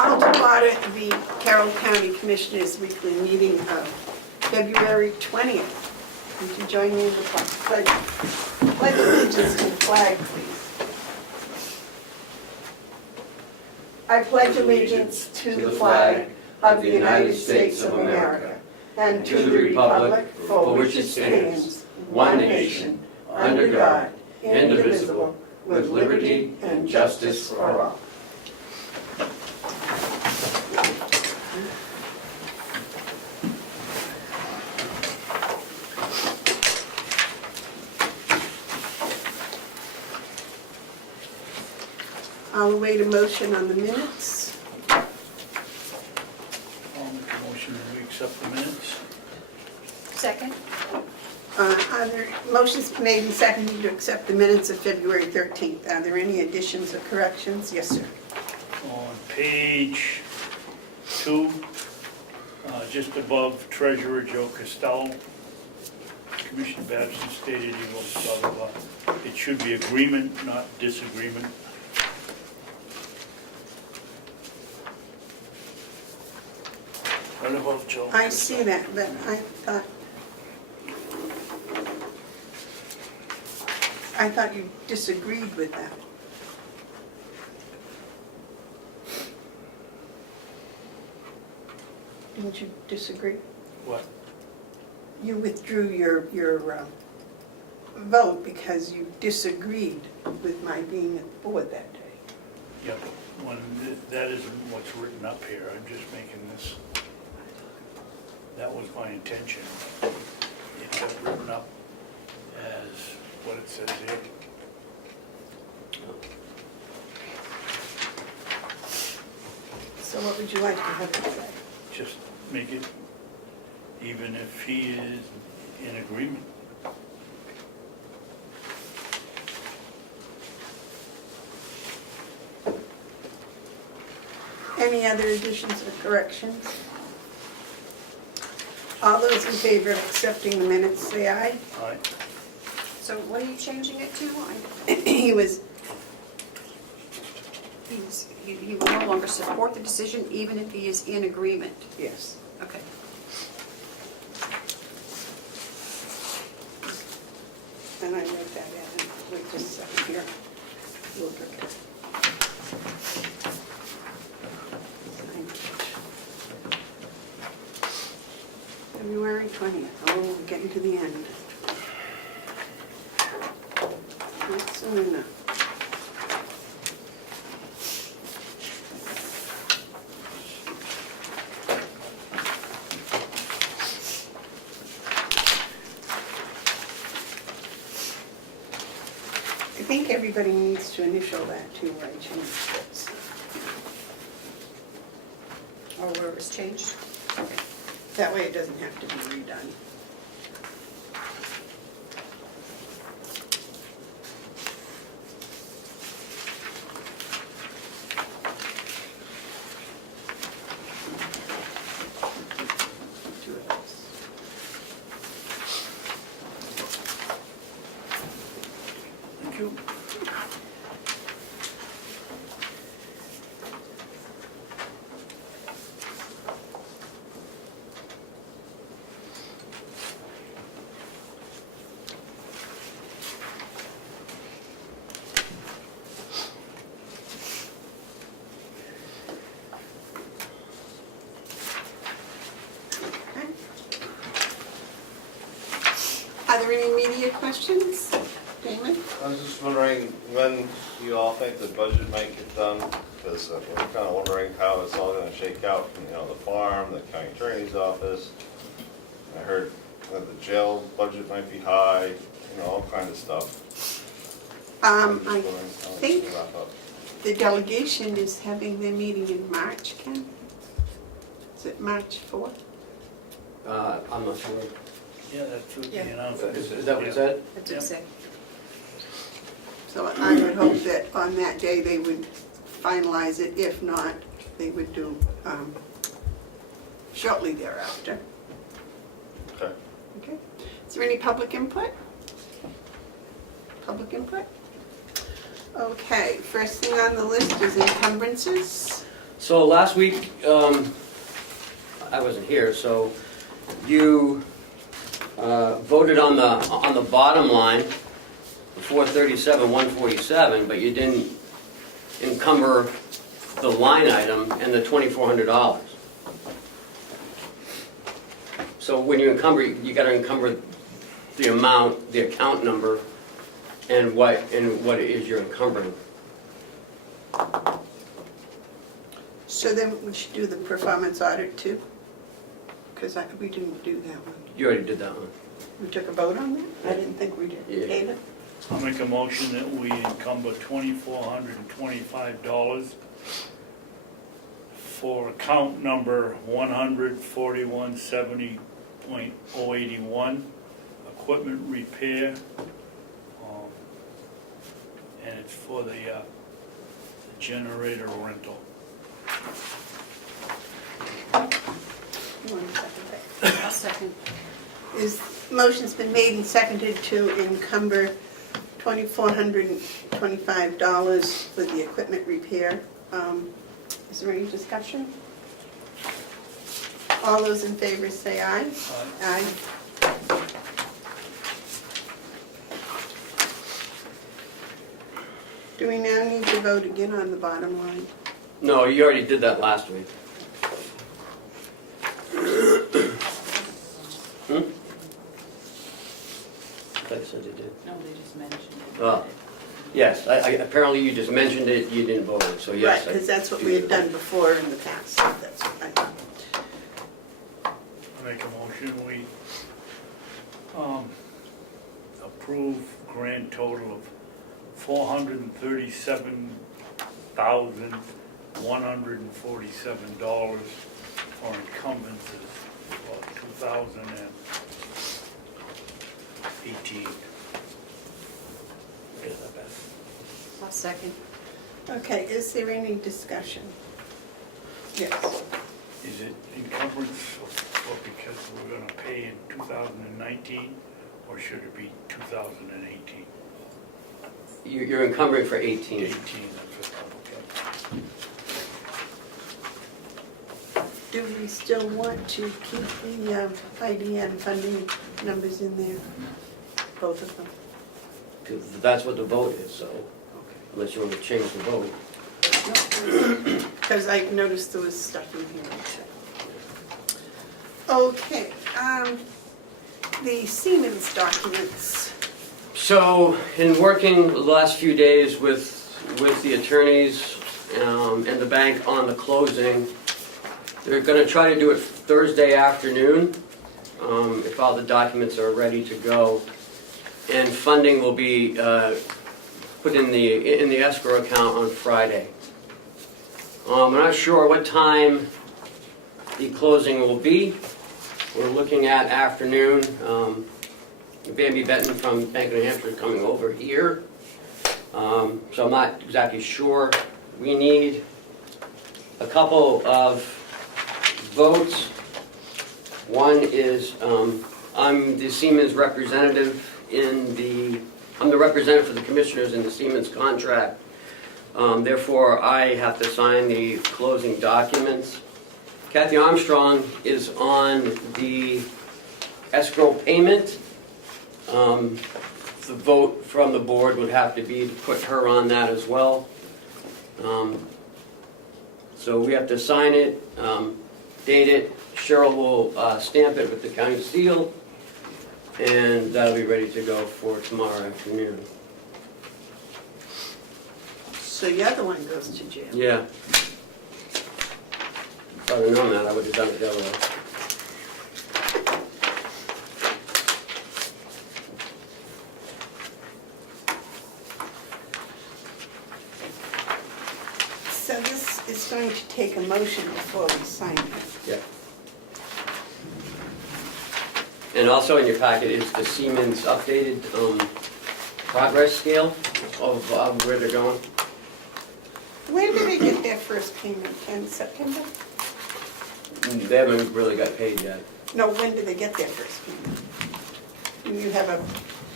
Call to order the Carroll County Commissioners' weekly meeting of February 20th. Would you join me in the pledge allegiance to the flag, please? I pledge allegiance to the flag of the United States of America and to the republic for which it stands, one nation, under God, indivisible, with liberty and justice for all. I'll await a motion on the minutes. I'll make a motion that we accept the minutes. Second. Are there motions made and seconded to accept the minutes of February 13th? Are there any additions or corrections? Yes, sir. On page 2, just above Treasurer Joe Costello, Commissioner Babson stated he will blah, blah, blah. It should be agreement, not disagreement. Right above Joe. I see that, but I thought you disagreed with that. Didn't you disagree? What? You withdrew your vote because you disagreed with my being at the board that day. Yeah, but that isn't what's written up here. I'm just making this. That was my intention. It got written up as what it says here. So what would you like to have it say? Just make it, even if he is in agreement. Any other additions or corrections? All those in favor of accepting the minutes, say aye. Aye. So what are you changing it to? He He will no longer support the decision even if he is in agreement. yes. Okay. And I wrote that in. Wait just a second here. We'll get to- February 20th. Oh, we're getting to the end. Not soon enough. I think everybody needs to initial that too, where I changed this. Or where it was changed? Okay. That way it doesn't have to be redone. Two of those. Thank you. Okay. Are there any immediate questions? Damon? I was just wondering when you all think the budget might get done, because we're kind of wondering how it's all going to shake out, the farm, the county attorney's office. I heard that the jail budget might be high, all kinds of stuff. I'm just I wondering how it's think gonna wrap up. the delegation is having their meeting in March, Ken? Is it March 4th? I'm not sure. Yeah, that's what Yeah. the announcement Is that what it said? That's what it said. So I would hope that on that day they would finalize it. If not, they would do shortly thereafter. Okay. Okay. Is there any public input? Public input? Okay, first thing on the list is encumbrances. So last week, I wasn't here, so you voted on the bottom line, 437, 147, but you didn't encumber the line item and the $2,400. So when you encumber, you got to encumber the amount, the account number, and what it is you're encumbering. So then we should do the performance audit too? Because we didn't do that one. You already did that one. We took a vote on that? I didn't think we did. Yeah. David? I'll make a motion that we encumber $2,425 for account number 14170.081, equipment repair, and it's for the generator rental. You want to second that? I'll second. Motion's been made and seconded to encumber $2,425 for the equipment repair. Is there any discussion? All those in favor say aye. Aye. Do we now need to vote again on the bottom line? No, you already did that last week. I thought you said you did. No, they just mentioned it. Oh. Yes, apparently you just mentioned it, you didn't vote it, so yes. Right, because that's what we had done before in the past. That's what I thought. I make a motion, we approve grand total of $437,147 for encumbrances for 2018. Is that bad? I'll second. Okay, is there any discussion? Yes. Is it encumbrance or because we're gonna pay in 2019, or should it be 2018? You're encumbering for 18. 18, that's what, okay. Do we still want to keep the IDN funding numbers in there? Both of them? 'Cause that's what the vote is, so unless you want to change the vote. Because I noticed there was stuff in here. Okay, the Siemens documents. So, in working the last few days with the attorneys and the bank on the closing, they're going to try to do it Thursday afternoon, if all the documents are ready to go. And funding will be put in the escrow account on Friday. I'm not sure what time the closing will be. We're looking at afternoon. Bambi Benton from Bank of New Hampshire is coming over here. So I'm not exactly sure. We need a couple of votes. One is, I'm the Siemens representative I'm the representative for the commissioners in the Siemens contract. Therefore, I have to sign the closing documents. Kathy Armstrong is on the escrow payment. The vote from the board would have to be to put her on that as well. So we have to sign it, date it. Cheryl will stamp it with the county seal, and that'll be ready to go for tomorrow afternoon. So the other one goes to jail. Yeah. If I'd have known that, I would have done it the other way. So this is going to take a motion before we sign it. Yeah. And also in your packet is the Siemens updated progress scale of where they're going. When did they get their first payment? In September? They haven't really got paid yet. No, when did they get their first payment? Do you have a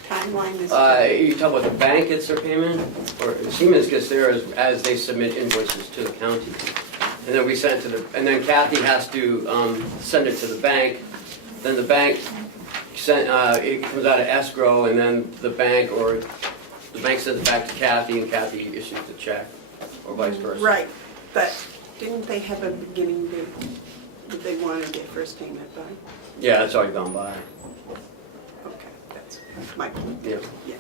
timeline as to? You talk about the bank gets their payment, or Siemens gets theirs as they submit invoices to the county. and then we send it to the, and then Kathy has to send it to the bank. Then the bank it comes out of escrow, and then the bank sends it back to Kathy, and Kathy issues the check, or vice versa. Right, but didn't they have a beginning date that they wanted their first payment by? Yeah, that's already gone by. Okay, that's my point. Yeah. Yeah.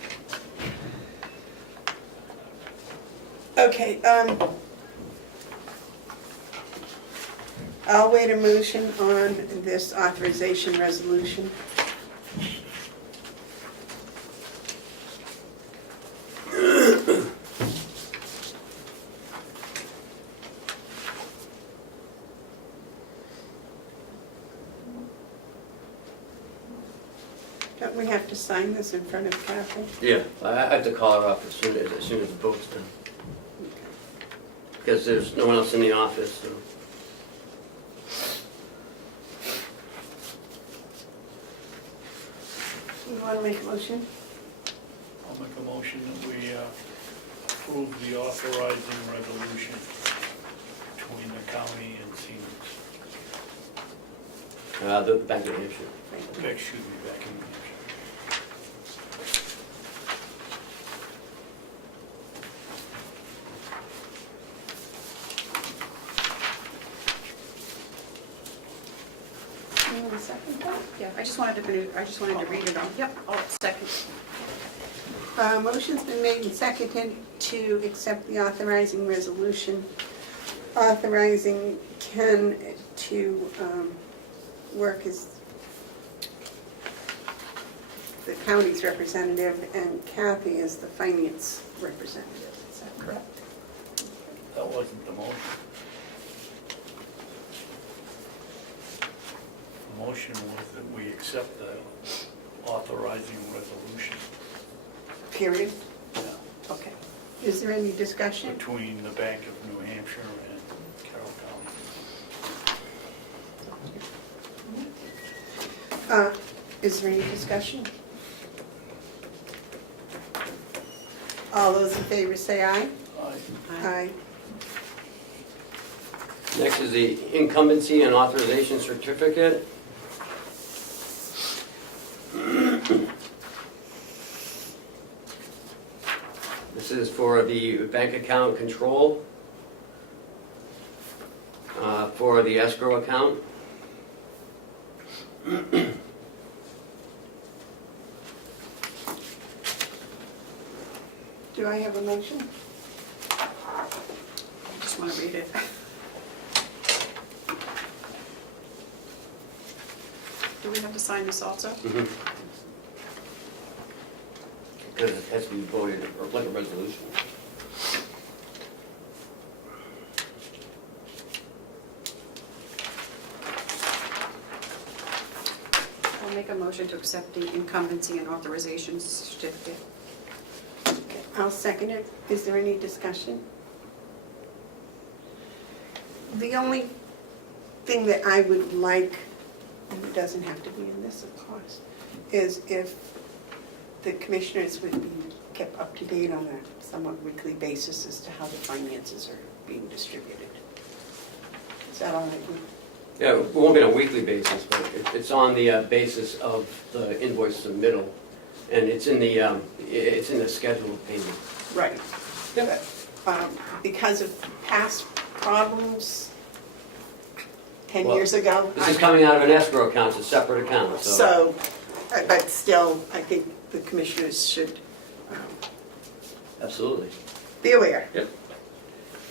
Okay, I'll wait a motion on this authorization resolution. Don't we have to sign this in front of Kathy? Yeah, I have to call her up as soon as the vote's done. Because there's no one else in the office, so. You want to make a motion? I'll make a motion that we approve the authorizing resolution between the county and Siemens. The Bank of New Hampshire. Excuse me, back in New Hampshire. You want a second that? Yeah, I just wanted to read it all. Yep, all second. Motion's been made and seconded to accept the authorizing resolution, authorizing Ken to work as the county's representative and Kathy as the finance representative. Is that correct? That wasn't the motion. The motion was that we accept the authorizing resolution. Period? Yeah. Okay. Is there any discussion? Between the Bank of New Hampshire and Carroll County. Is there any discussion? All those in favor say aye. Aye. Next is the incumbency and authorization certificate. This is for the bank account control, for the escrow account. Do I have a motion? I just want to read it. Do we have to sign this also? Because it has to be voted, or like a resolution. I'll make a motion to accept the incumbency and authorization certificate. Okay, I'll second it. Is there any discussion? The only thing that I would like, and it doesn't have to be in this, of course, is if the commissioners would be kept up to date on a somewhat weekly basis as to how the finances are being distributed. Is that all right? Yeah, it won't be on a weekly basis, but it's on the basis of the invoice submittal, and it's in the schedule of payment. Right. Because of past problems 10 Well, years ago. This is coming out of an escrow account, it's a separate account, so. So, but still, I think the commissioners should Absolutely. be aware. Yep.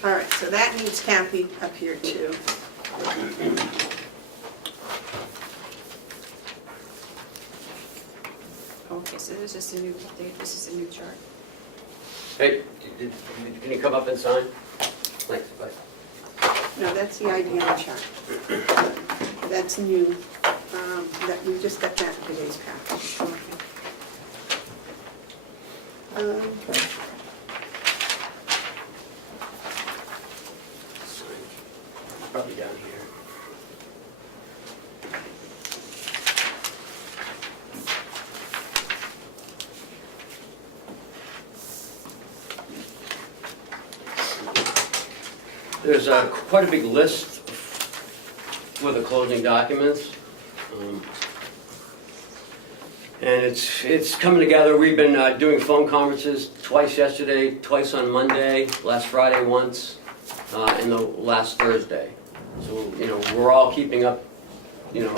All right, so that needs Kathy up here too. Okay, so this is a new update, this is a new chart. Hey, can you come up and sign? Thanks, bye. No, that's the IBM chart. That's new, that we just got that in today's package. Probably down here. There's quite a big list for the closing documents. And it's coming together. We've been doing phone conferences twice yesterday, twice on Monday, last Friday once, and the last Thursday. So, we're all keeping up, we're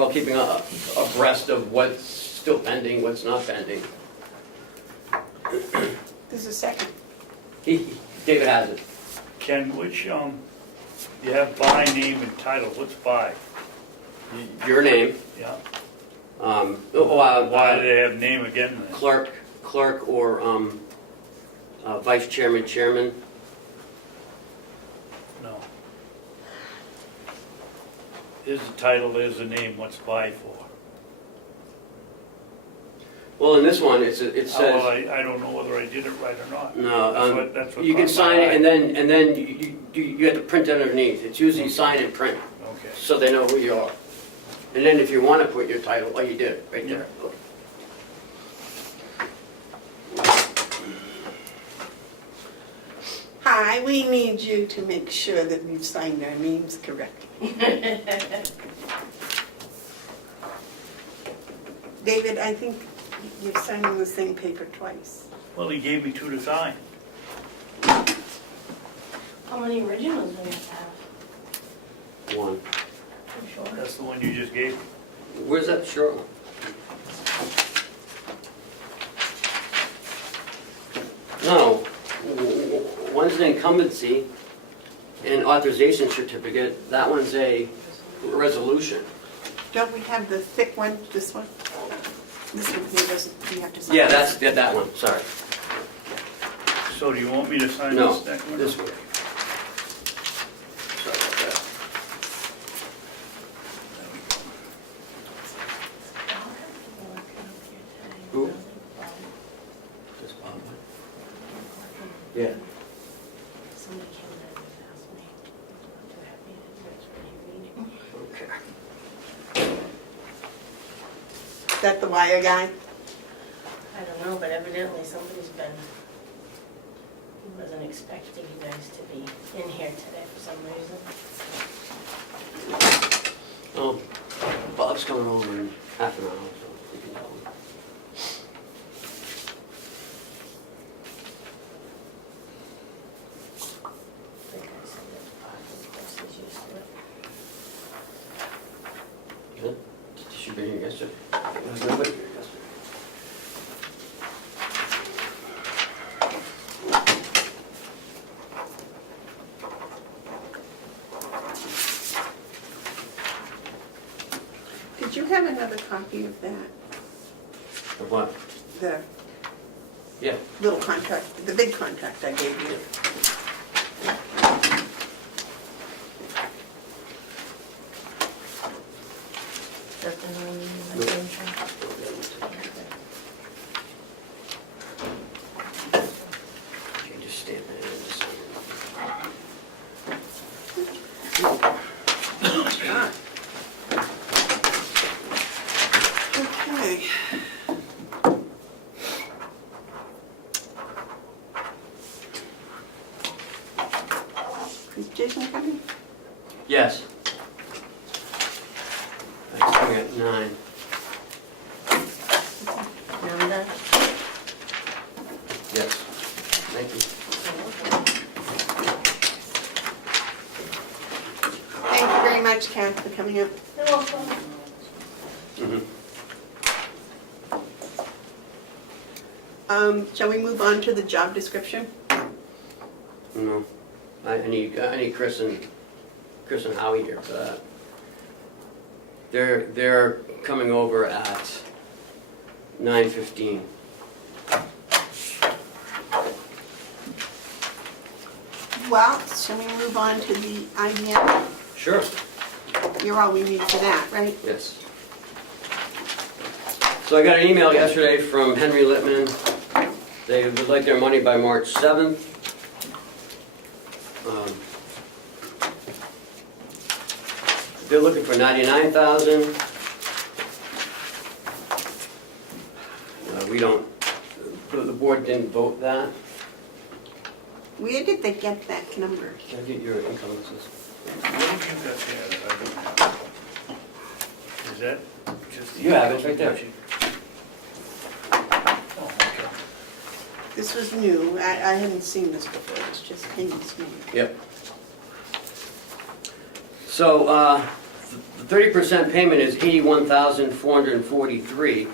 all keeping abreast of what's still pending, what's not pending. There's a second. David has it. Ken, which, you have by name and title, what's by? Your name. Yeah. Why Why do they have name again then? clerk or vice chairman, chairman. No. There's a title, there's a name, what's by for? Well, in this one, it Well, says, I don't know whether I did it right or not. no, That's what you can caught my sign it eye. and then you have to print underneath. It's usually sign and print, Okay. so they know who you are. And then if you want to put your title, oh, you did it, right there. Hi, we need you to make sure that we've signed our names correctly. David, I think you're signing the same paper twice. Well, he gave me two to sign. How many originals do we have to have? One. I'm sure. That's the one you just gave me. Where's that short one? No, one's an incumbency and authorization certificate. That one's a resolution. Don't we have the thick one, this one? This one here doesn't, you have to sign. Yeah, that's that one, sorry. So do you want me to sign No, this next one? this one. Sorry about that. Who? This Bob. Yeah. Somebody came in and asked me, do I have the address for your meeting? Okay. Is that the wire guy? I don't know, but evidently somebody's been, wasn't expecting you guys to be in here today for some reason. Oh, Bob's coming over in half an hour, so we can tell him. I think I said that parking places used to it. Good. She been here yesterday. There was nobody here yesterday. Did you have another copy of that? Of what? The Yeah. little contract, the big contract I gave you? That the one you Nope. went in? Okay, just stamp it in and sign Ah. Okay. Is Jason coming? it. Yes. It's coming at 9. Now I'm done? Yes. Thank you. Thank you very much, Ken, for coming up. You're welcome. Shall we move on to the job description? No. I need Chris and Howie here for that. They're coming over at 9:15. Well, shall we move on to the IBM? Sure. You're all we need for that, right? Yes. So I got an email yesterday from Henry Littman. They would like their money by March 7th. They're looking for $99,000. We don't, the board didn't vote that. Where did they get that number? Can I get your encumbrances? What have you got there that I don't have? Is that just? the You have it right there. budget? Oh, okay. This was new, I hadn't seen this before, it's just came this morning. Yep. So, the 30% payment is $81,443.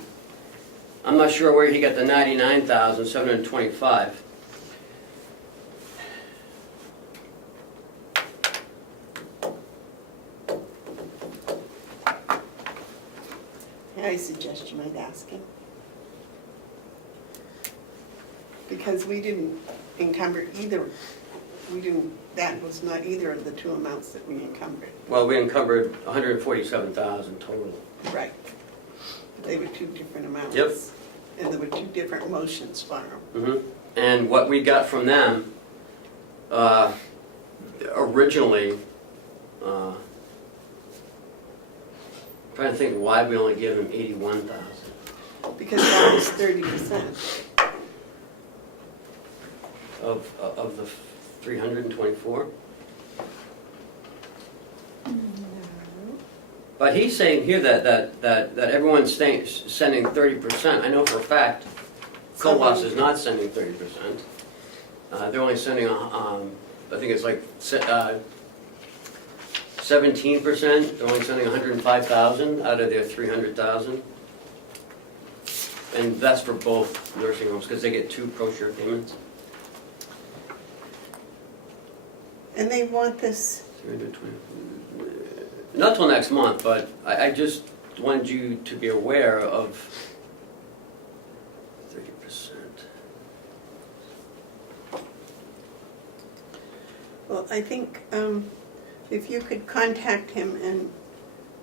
I'm not sure where he got the $99,725. I suggest you might ask him. Because we didn't encumber either, that was not either of the two amounts that we encumbered. Well, we encumbered $147,000 total. Right. They were two different amounts. Yep. And there were two different motions for them. And what we got from them, originally, trying to think why we only gave them 81,000. Because that was 30%. Of the 324? But he's saying here that everyone's sending 30%. I know for a fact Colas is not sending 30%. They're only sending, I think it's like 17%. They're only sending 105,000 out of their 300,000. And that's for both nursing homes because they get 2 pro-share payments. And they want this, 320. Not till next month, but I just wanted you to be aware of 30%. well, I think if you could contact him and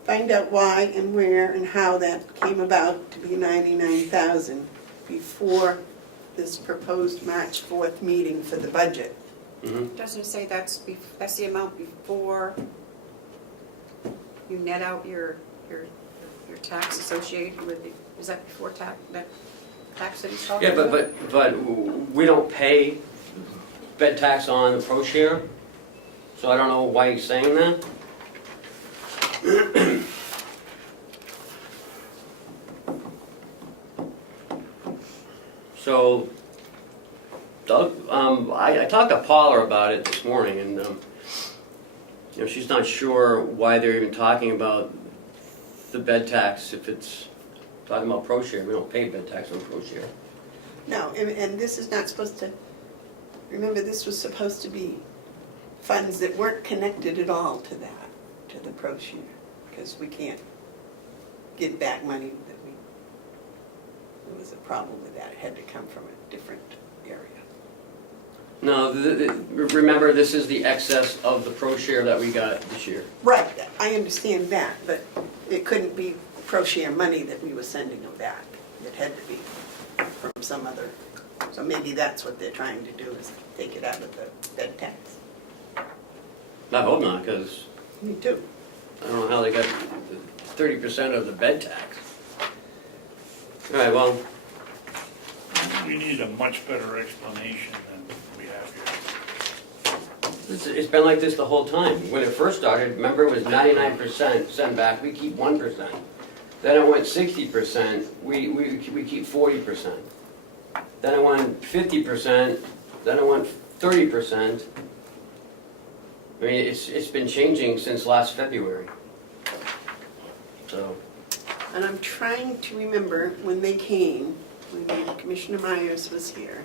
find out why and where and how that came about to be 99,000 before this proposed March 4th meeting for the budget. Doesn't it say that's the amount before you net out your tax associated with it? Is that before tax that he's talking Yeah, about? but we don't pay bed tax on the pro share, so I don't know why he's saying that. So, Doug, I talked to Paula about it this morning, and she's not sure why they're even talking about the bed tax if it's talking about pro share. We don't pay bed tax on pro share. No, and this is not supposed to, remember this was supposed to be funds that weren't connected at all to that, to the pro share, because we can't give back money that there was a problem with that. It had to come from a different area. No, remember, this is the excess of the pro share that we got this year. Right, I understand that, but it couldn't be pro share money that we were sending them back. It had to be from some other, so maybe that's what they're trying to do, is take it out of the bed tax. I hope not, because Me too. I don't know how they got 30% of the bed tax. All right, well, We need a much better explanation than we have here. it's been like this the whole time. When it first started, remember, it was 99% send back, we keep 1%. Then it went 60%, we keep 40%. Then it went 50%, then it went 30%. I mean, it's been changing since last February. So, And I'm trying to remember when they came, when Commissioner Myers was here.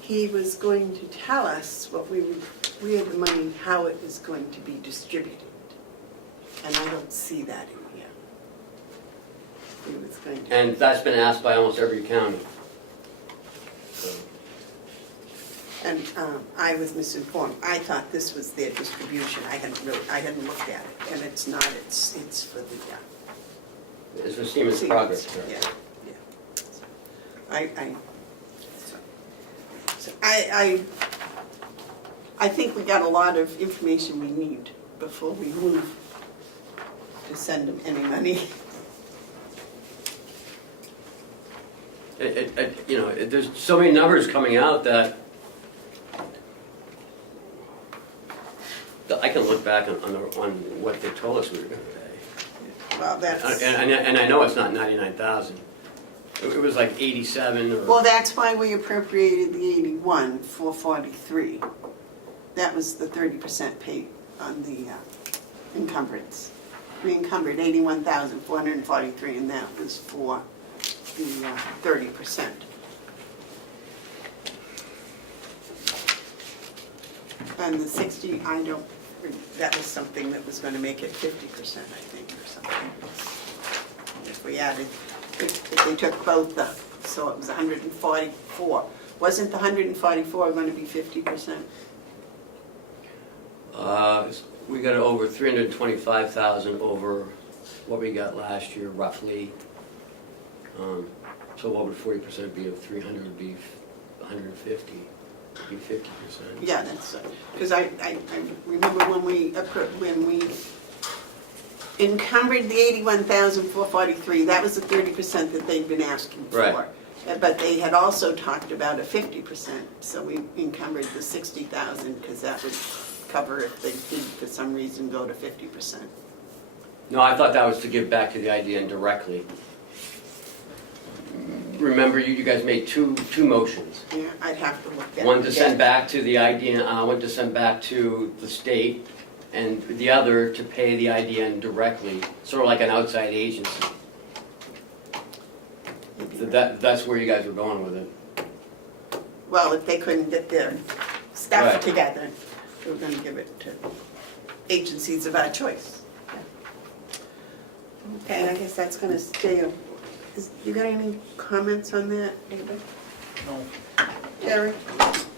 He was going to tell us what where the money, how it was going to be distributed. And I don't see that in here. He was going to. and that's been asked by almost every county. So, And I was misinformed. I thought this was their distribution. I hadn't looked at it, and it's not. It's for the. it's for Siemens Progress. Yeah, yeah. I think we got a lot of information we need before we move to send them any money. You know, there's so many numbers coming out that I can look back on what they told us we were gonna pay. Well, that's, And I know it's not 99,000. It was like 87 or. well, that's why we appropriated the 81 for 43. That was the 30% paid on the encumbrance. We encumbered 81,443, and that was for the 30%. And the 60, I don't, that was something that was going to make it 50%, I think, or something. If we added, if they took both up, so it was 144. Wasn't the 144 going to be 50%? We got over 325,000 over what we got last year, roughly. So what would 40% be of 300 would be 150, would be 50%. Yeah, that's, because I remember when we encumbered the 81,443, that was the 30% that they'd been asking for. Right. But they had also talked about a 50%, so we encumbered the 60,000, because that would cover if they did for some reason go to 50%. No, I thought that was to give back to the IDN directly. Remember, you guys made two motions. Yeah, I'd have to look at it. One to send again. back to the IDN, one to send back to the state, and the other to pay the IDN directly, sort of like an outside agency. That's where you guys were going with it. Well, if they couldn't get their stuff Right. together, we were going to give it to agencies of our choice. Okay, I guess that's going to stay. You got any comments on that, David? No. Terry?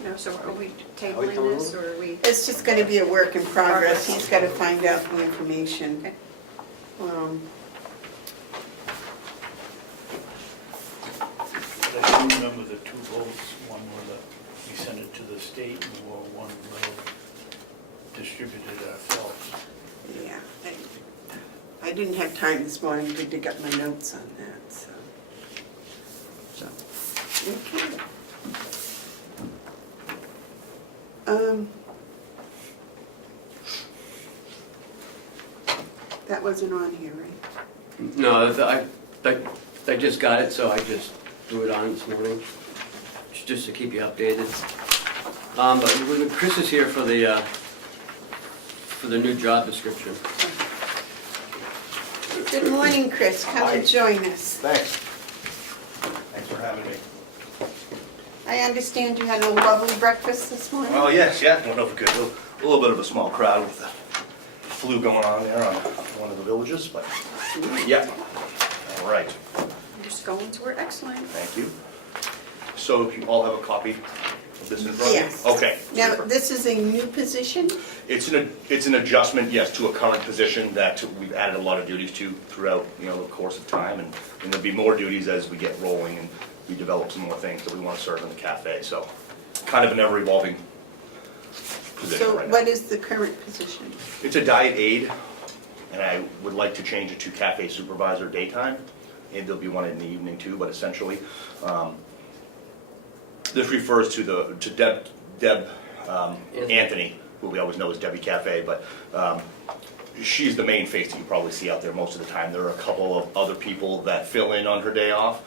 No, so are we tabling this, or are we? It's just going to be a work in progress. Progress. He's got to find out the information. Okay. I do remember the two votes, one where we sent it to the state, and one distributed ourselves. Yeah, I didn't have time this morning to dig up my notes on that, so. Okay. That wasn't on here, right? No, I just got it, so I just threw it on this morning, just to keep you updated. But Chris is here for the new job description. Good morning, Chris. Come and join us. Thanks. Thanks for having me. I understand you had a lovely breakfast this morning? Oh, yes, yeah, went over good. A little bit of a small crowd with the flu going on there on one of the villages, but yeah. All right, You're just going to work, excellent. thank you. So you all have a copy of this in front of you? Yes. Okay. Now, super. this is a new position? It's an adjustment, yes, to a current position that we've added a lot of duties to throughout, the course of time, and there'll be more duties as we get rolling and we develop some more things that we want to serve in the cafe, so kind of an ever-evolving position So right now. what is the current position? It's a diet aid, and I would like to change it to cafe supervisor daytime, and there'll be one in the evening too, but essentially, this refers to Deb Anthony, who we always know as Debbie Cafe, but she's the main face that you probably see out there most of the time. There are a couple of other people that fill in on her day off,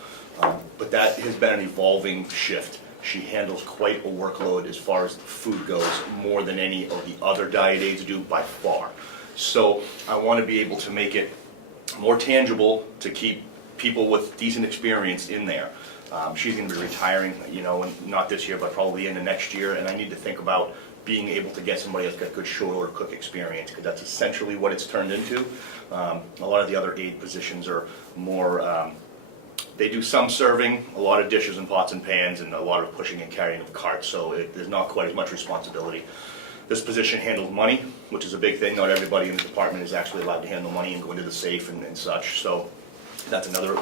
but that has been an evolving shift. She handles quite a workload as far as the food goes, more than any of the other diet aides do by far. So I want to be able to make it more tangible to keep people with decent experience in there. She's going to be retiring, and not this year, but probably in the next year, and I need to think about being able to get somebody that's got good short order cook experience, because that's essentially what it's turned into. A lot of the other aide positions are more, they do some serving, a lot of dishes and pots and pans, and a lot of pushing and carrying of carts, so there's not quite as much responsibility. This position handles money, which is a big thing. Not everybody in the department is actually allowed to handle money and go into the safe and such, so that's another,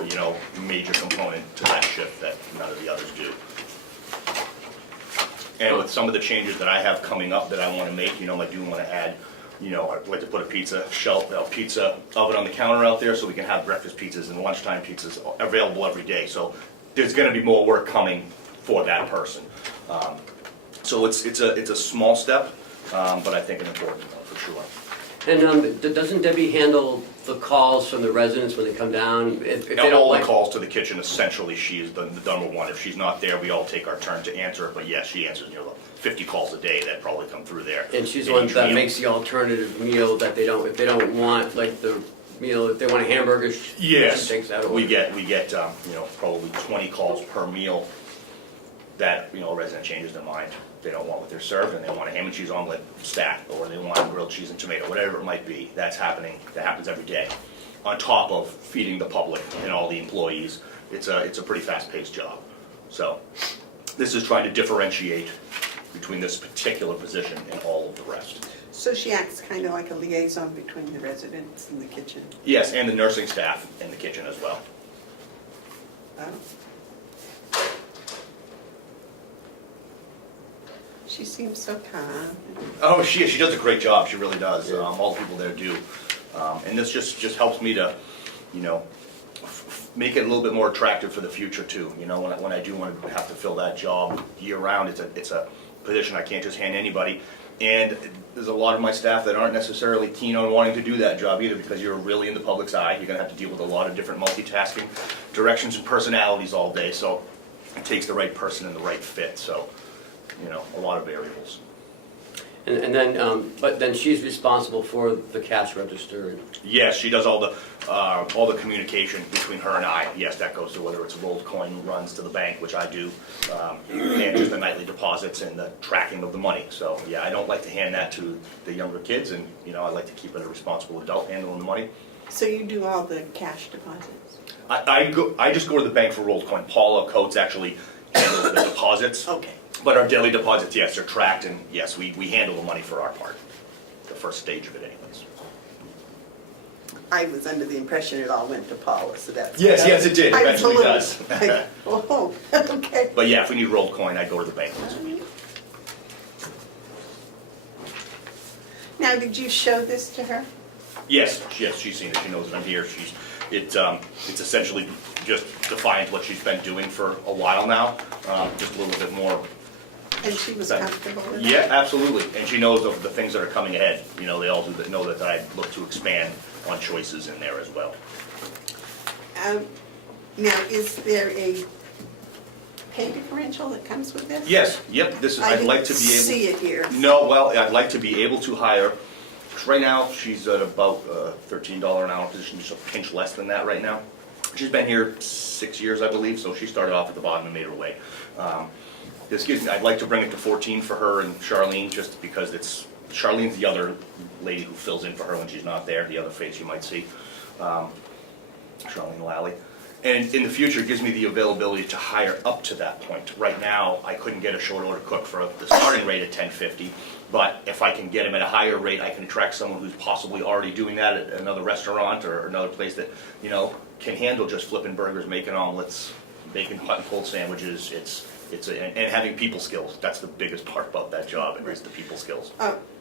major component to that shift that none of the others do. And with some of the changes that I have coming up that I want to make, I do want to add, I'd like to put a pizza oven on the counter out there so we can have breakfast pizzas and lunchtime pizzas available every day. So there's gonna be more work coming for that person. So it's a small step, but I think an important one for sure. And doesn't Debbie handle the calls from the residents when they come down? If they don't All the like, calls to the kitchen, essentially, she is the number one. If she's not there, we all take our turn to answer it, but yes, she answers, 50 calls a day that probably come through there. and she's the one Each that meal. makes the alternative meal that they don't, if they don't want, like the meal, if they want a hamburger, Yes, she takes that away. we get, probably 20 calls per meal that, a resident changes their mind. They don't want what they're served, and they want a ham and cheese omelet stacked, or they want grilled cheese and tomato, whatever it might be. That's happening, that happens every day. On top of feeding the public and all the employees, it's a pretty fast-paced job. So, this is trying to differentiate between this particular position and all of the rest. So she acts kind of like a liaison between the residents and the kitchen. Yes, and the nursing staff in the kitchen as well. Oh. She seems so calm. Oh, she does a great job, she really does. All the people there do. And this just helps me to, make it a little bit more attractive for the future too. When I do want to have to fill that job year round, it's a position I can't just hand anybody. And there's a lot of my staff that aren't necessarily keen on wanting to do that job either, because you're really in the public's eye. You're gonna have to deal with a lot of different multitasking directions and personalities all day, so it takes the right person and the right fit, so, a lot of variables. And then, but then she's responsible for the cash register. And Yes, she does all the communication between her and I. Yes, that goes to whether it's rolled coin runs to the bank, which I do, and just the nightly deposits and the tracking of the money. So, yeah, I don't like to hand that to the younger kids, and, I like to keep it a responsible adult handling the money. So you do all the cash deposits? I just go to the bank for rolled coin. Paula Coates actually handles the deposits. Okay. But our daily deposits, yes, are tracked, and yes, we handle the money for our part, the first stage of it anyways. I was under the impression it all went to Paula, so that's. Yes, it did, I was a eventually little does. like, oh, okay. But yeah, if we need rolled coin, I go to the bank. Now, did you show this to her? Yes, she's seen it, she knows that I'm here, it's essentially just defines what she's been doing for a while now, just a little bit more. And she was comfortable with it? Yeah, absolutely, and she knows of the things that are coming ahead, they all do that, know that I look to expand on choices in there as well. Now, is there a pay differential that comes with this? Yes, yep, I'd like to be able. I didn't see it here. No, well, I'd like to be able to hire, 'cause right now, she's at about $13 an hour position, just a pinch less than that right now. She's been here 6 years, I believe, so she started off at the bottom and made her way. This gives me, I'd like to bring it to 14 for her and Charlene, just because Charlene's the other lady who fills in for her when she's not there, the other face you might see, Charlene Lally. And in the future, it gives me the availability to hire up to that point. Right now, I couldn't get a short order cook for the starting rate at $10.50, but if I can get him at a higher rate, I can attract someone who's possibly already doing that at another restaurant or another place that, can handle just flipping burgers, making omelets, making hot and cold sandwiches. And having people skills. That's the biggest part about that job, is the people skills.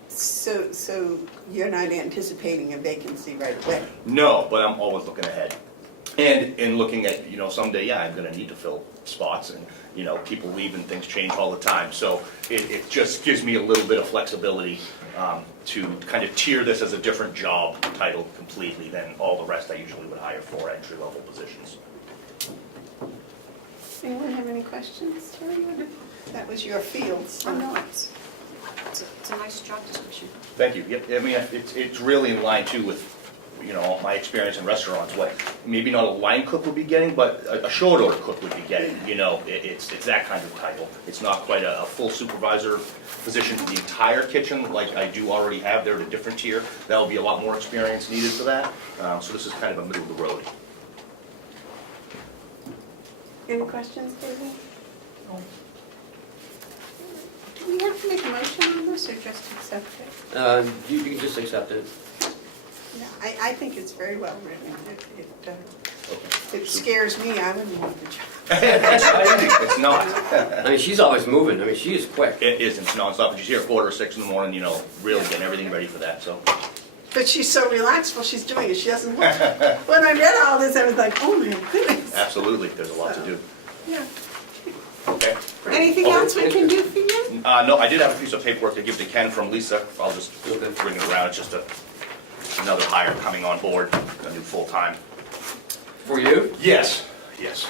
So you're not anticipating a vacancy right away? No, but I'm always looking ahead. And in looking at, someday, yeah, I'm gonna need to fill spots, and, people leave and things change all the time. So it just gives me a little bit of flexibility to kind of tier this as a different job title completely than all the rest I usually would hire for entry-level positions. Anyone have any questions, Terry? That was your field, so. Oh, no, it's a nice job description. Thank you. Yep, I mean, it's really in line too with, my experience in restaurants, what maybe not a line cook would be getting, but a short order cook would be getting, it's that kind of title. It's not quite a full supervisor position for the entire kitchen like I do already have there at a different tier. That'll be a lot more experience needed for that. So this is kind of a middle of the road. Any questions, David? Do we have to make a motion on this or just accept it? you can just accept it. Yeah, I think it's very well written. It scares me, I wouldn't want the job. It's not. I mean, she's always moving. I mean, she is quick. It isn't nonstop. She's here at 5:45 in the morning, really getting everything ready for that, so. But she's so relaxed while she's doing it, she doesn't want to. When I read all this, I was like, oh my goodness. Absolutely, there's a lot to do. Yeah. Okay? Anything Okay. else we can do for you? No, I did have a piece of paperwork to give to Ken from Lisa. I'll just bring it around. It's just another hire coming on board, a new full-time. For you? Yes, yes.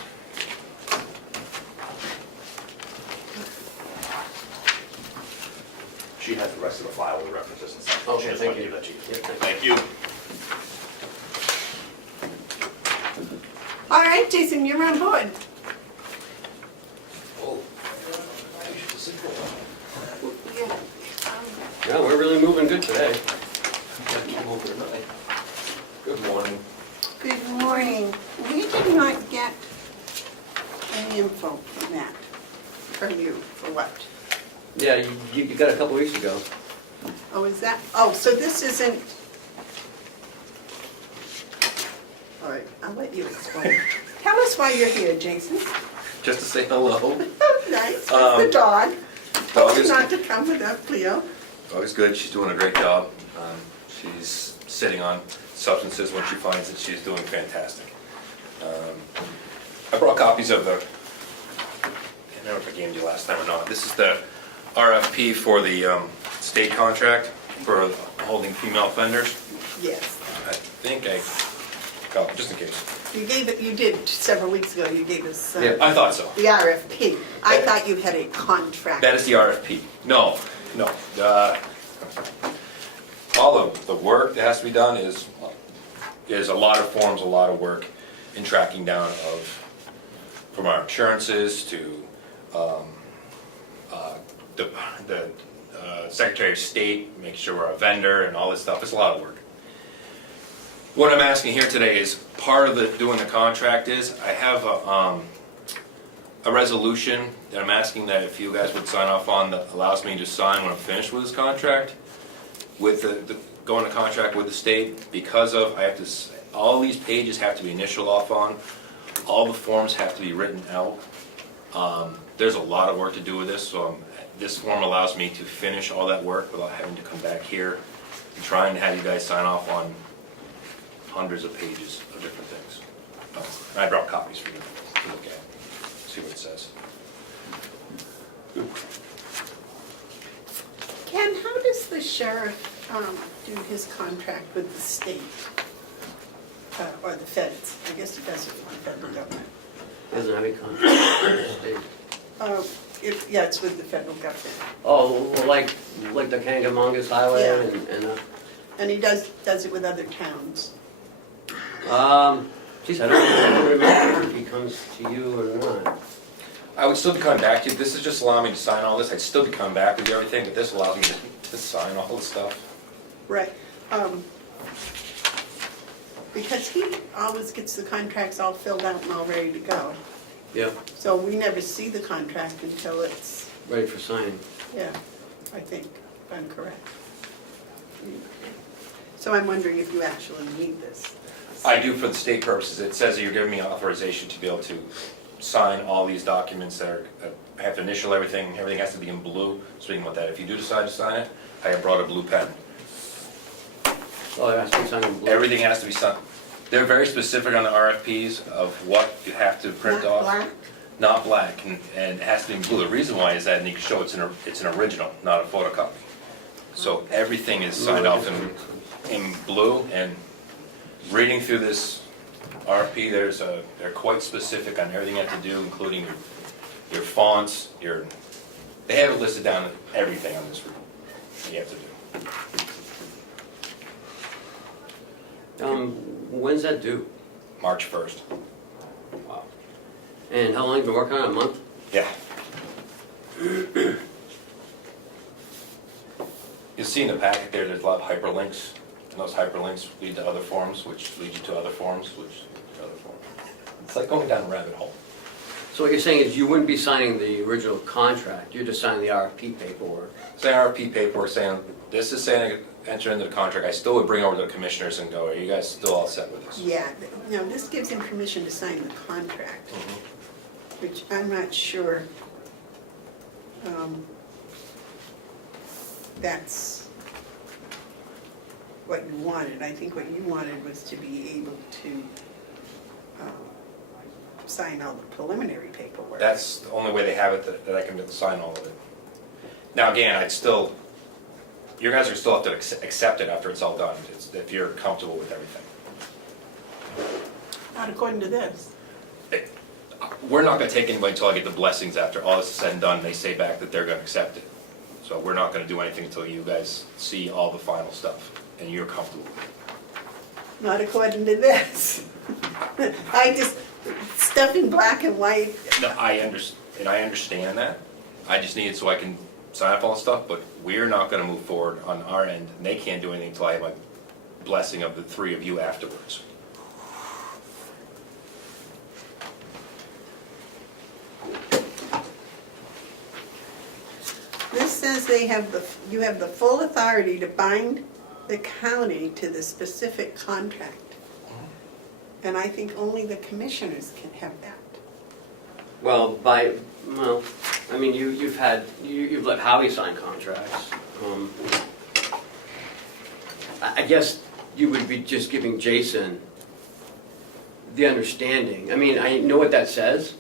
She has the rest of the file with references and stuff. Okay, She just thank wanted to you. give that to you. Yeah, Thank you. All right, Jason, you're on board. Yeah. Yeah, we're really moving good today. Good morning. Good morning. We did not get any info from that, from you, for what? Yeah, you got a couple weeks ago. Oh, is that, oh, so this isn't, all right, I'll let you explain. Tell us why you're here, Jason. Just to say hello. Oh, nice, with the dog. Dog Told is, not to come without Cleo. dog is good. She's doing a great job. She's sitting on substances when she finds it. She's doing fantastic. I brought copies of the, I can't remember if I gave you last time or not. This is the RFP for the state contract for holding female offenders. Yes. I think I got, just in case. You gave it, you did several weeks ago, you gave us Yeah, I thought so. the RFP. I thought you had a contract. That is the RFP. No. All of the work that has to be done is a lot of forms, a lot of work in tracking down of, from our insurances to the Secretary of State, make sure we're a vendor and all this stuff. It's a lot of work. What I'm asking here today is, part of doing the contract is, I have a resolution that I'm asking that if you guys would sign off on that allows me to sign when I'm finished with this contract, with the going to contract with the state, because of, I have to, all these pages have to be initialed off on, all the forms have to be written out. There's a lot of work to do with this, so this form allows me to finish all that work without having to come back here and trying to have you guys sign off on hundreds of pages of different things. I brought copies for you to look at, see what it says. Ken, how does the sheriff do his contract with the state? Or the feds? I guess he does it with the federal government. Doesn't have any contract with the state. Yeah, it's with the federal government. Oh, well, like the Kangamongas Highway Yeah. and And he does it with other towns. geez, I don't remember if he comes to you or not. I would still be coming back to you. This is just allowing me to sign all this. I'd still be coming back with you everything, but this allows me to sign all the stuff. Right. Because he always gets the contracts all filled out and all ready to go. Yeah, So we never see the contract until it's, ready for signing. yeah, I think, if I'm correct. So I'm wondering if you actually need this. I do for the state purposes. It says that you're giving me authorization to be able to sign all these documents that are, I have to initial everything. Everything has to be in blue. Speaking about that, if you do decide to sign it, I have brought a blue pen. Oh, it has to be signed in blue. Everything has to be signed. They're very specific on the RFPs of what you have to print Not off. black? Not black, and it has to be in blue. The reason why is that, and you can show it's an original, not a photocopy. So everything is signed off in blue, and reading through this RFP, they're quite specific on everything you have to do, including your fonts, they have it listed down, everything on this that you have to do. When's that due? March 1st. Wow. And how long you been working on it? A month? Yeah. You'll see in the packet there's a lot of hyperlinks, and those hyperlinks lead to other forms, which lead you to other forms, which lead to other forms. It's like going down a rabbit hole. So what you're saying is you wouldn't be signing the original contract, you're just signing the RFP paperwork. Say RFP paperwork saying, this is saying enter into the contract, I still would bring over to the commissioners and go, are you guys still all set with this? Yeah, no, this gives him permission to sign the contract, which I'm not sure that's what you wanted. I think what you wanted was to be able to sign all the preliminary paperwork. That's the only way they have it, that I can sign all of it. Now, again, you guys are still have to accept it after it's all done, if you're comfortable with everything. Not according to this. We're not gonna take anybody until I get the blessings after all this is said and done, they say back that they're gonna accept it. So we're not gonna do anything until you guys see all the final stuff, and you're comfortable with it. Not according to this. I just, stuff in black and white. No, I understand that. I just need it so I can sign up all the stuff, but we're not gonna move forward on our end, and they can't do anything until I have my blessing of the three of you afterwards. This says you have the full authority to bind the county to the specific contract. And I think only the commissioners can have that. Well, I mean, you've let Howie sign contracts. I guess you would be just giving Jason the understanding. I mean, I know what that says,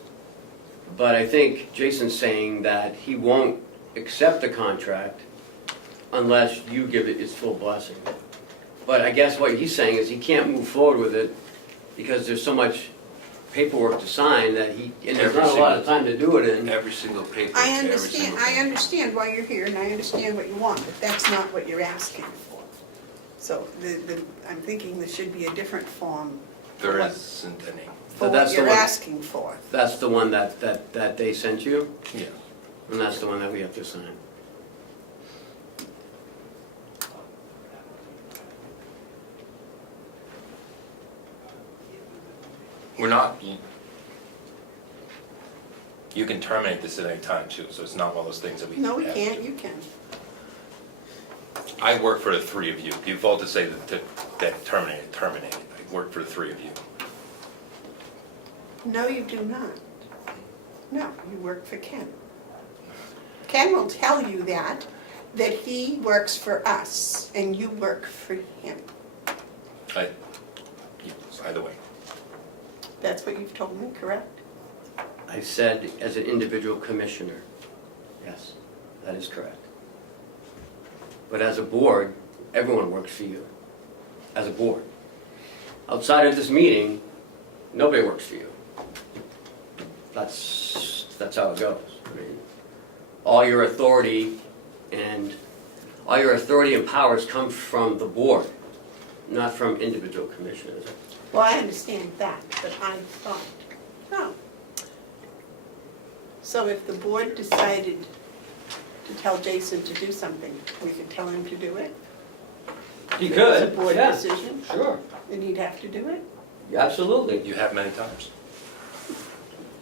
but I think Jason's saying that he won't accept the contract unless you give it his full blessing. But I guess what he's saying is he can't move forward with it because there's so much paperwork to sign that and there's not a lot of time to do it in. Every single paper. I understand why you're here and I understand what you want, but that's not what you're asking for. So I'm thinking there should be a different form There isn't any. for what that's the you're one- asking for. That's the one that they sent you, Yeah. and that's the one that we have to sign. We're not, you can terminate this at any time too, so it's not one of those things that we. No, we have can't, to. you can. I work for the three of you. You vote to say that terminate. I work for the three of you. No, you do not. No, you work for Ken. Ken will tell you that he works for us and you work for him. Yes, either way. That's what you've told me, correct? I said as an individual commissioner. Yes, that is correct. But as a board, everyone works for you, as a board. Outside of this meeting, nobody works for you. That's how it goes. I mean, all your authority and powers come from the board, not from individual commissioners. Well, I understand that, but I thought, oh. So if the board decided to tell Jason to do something, we could tell him to do it? You If could, it's a board yeah, decision, sure, then he'd have to do it? absolutely. You have many times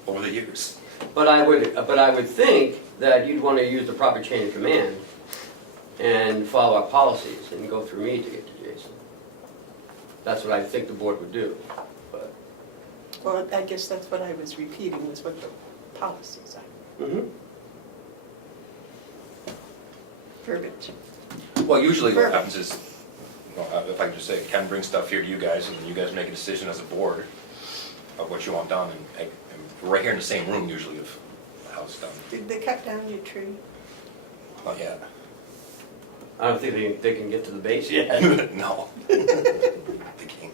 over the years. But I would think that you'd want to use the proper chain of command and follow our policies and go through me to get to Jason. That's what I think the board would do, but. Well, I guess that's what I was repeating, was what the policies are. Mm-hmm. Verbiage. Well, usually what Perfect. happens is, well, if I can just say, Ken brings stuff here to you guys, and then you guys make a decision as a board of what you want done, and we're right here in the same room usually of how it's done. Did they cut down your tree? Not yet. I don't think they can get to the base yet. No. They can't.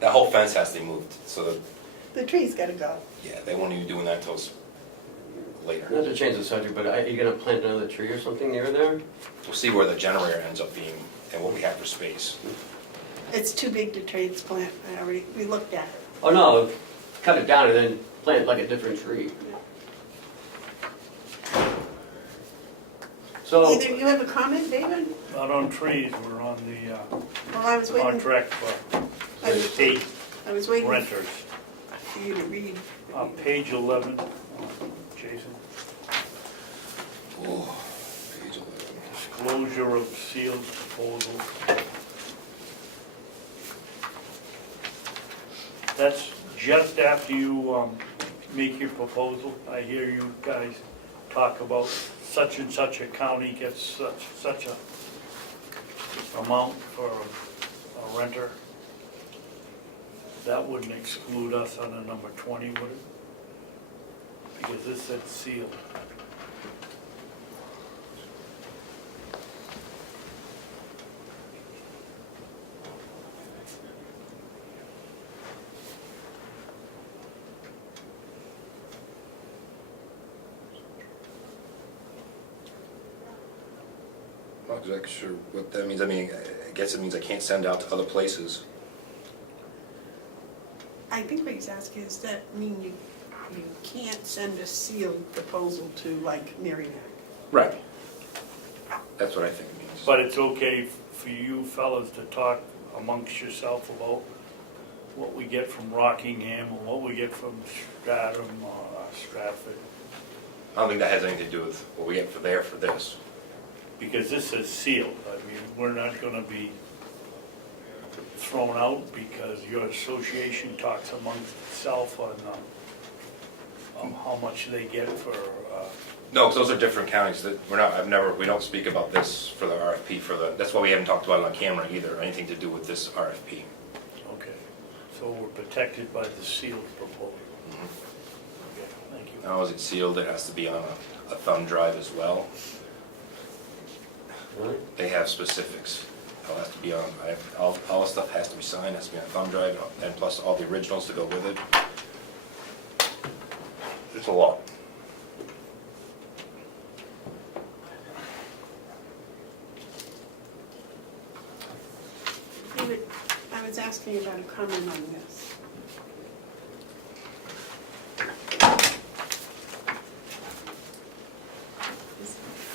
That whole fence has to be moved, so that, The tree's gotta go. yeah, they won't even be doing that until later. Not to change the subject, but are you gonna plant another tree or something near there? We'll see where the generator ends up being and what we have for space. It's too big to transplant, we looked at it. Oh, no, cut it down and then plant like a different tree. So, Either you have a comment, David? Not on trees, we're on the Well, I was waiting, contract for I the was- state I was waiting renters. for you to read. Page 11, Jason. Oh, page 11. Disclosure of sealed proposals. That's just after you make your proposal. I hear you guys talk about such and such a county gets such a amount for a renter. That wouldn't exclude us on the number 20, would it? Because this said sealed. Not exactly sure what that means. I mean, I guess it means I can't send out to other places. I think what he's asking is that mean you can't send a sealed proposal to like Merrimack? Right. That's what I think it means. But it's okay for you fellas to talk amongst yourself about what we get from Rockingham or what we get from Stratham or Stratford. I don't think that has anything to do with what we get for there for this. Because this is sealed. I mean, we're not gonna be thrown out because your association talks amongst itself on how much they get for, No, because those are different counties. That we don't speak about this for the RFP that's why we haven't talked about it on camera either, anything to do with this RFP. okay. So we're protected by the sealed proposal. Okay, thank you. Now, is it sealed? It has to be on a thumb drive as well. What? They have specifics. It has to be on, all the stuff has to be signed, has to be on a thumb drive, and plus all the originals to go with it. It's a lot. David, I was asking you about a comment on this.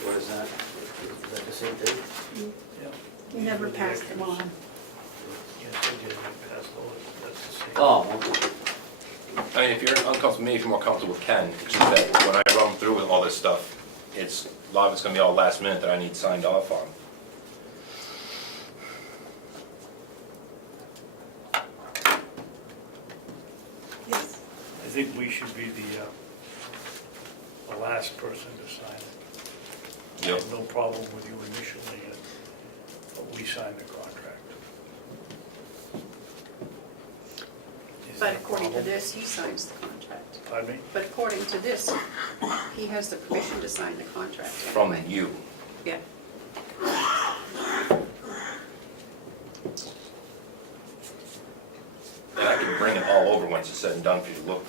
What is that? Is that the same thing? Yeah. You never passed them on. Yes, I did. I passed all it. That's the same. Oh, okay. I mean, if you're uncomfortable with me, if you're more comfortable with Ken, it's just that when I run through with all this stuff, a lot of it's gonna be all last minute that I need signed off on. Yes. I think we should be the last person to sign it. I Yep. have no problem with you initially, but we signed the contract. Is But that a according to problem? this, he signs the contract. Pardon me? But according to this, he has the permission to sign the contract From anyway. you. Yeah. And I can bring it all over once it's said and done for you to look.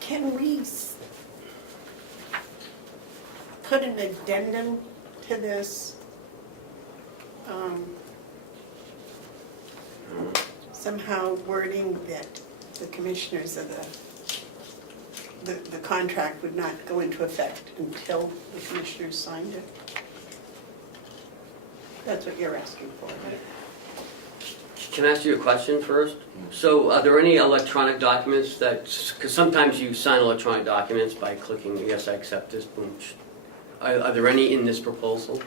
Can we put an addendum to this? Somehow wording that the commissioners of the contract would not go into effect until the commissioners signed it? That's what you're asking for, right? Can I ask you a question first? So are there any electronic documents that, because sometimes you sign electronic documents by clicking, yes, I accept this, boom. Are there any in this proposal?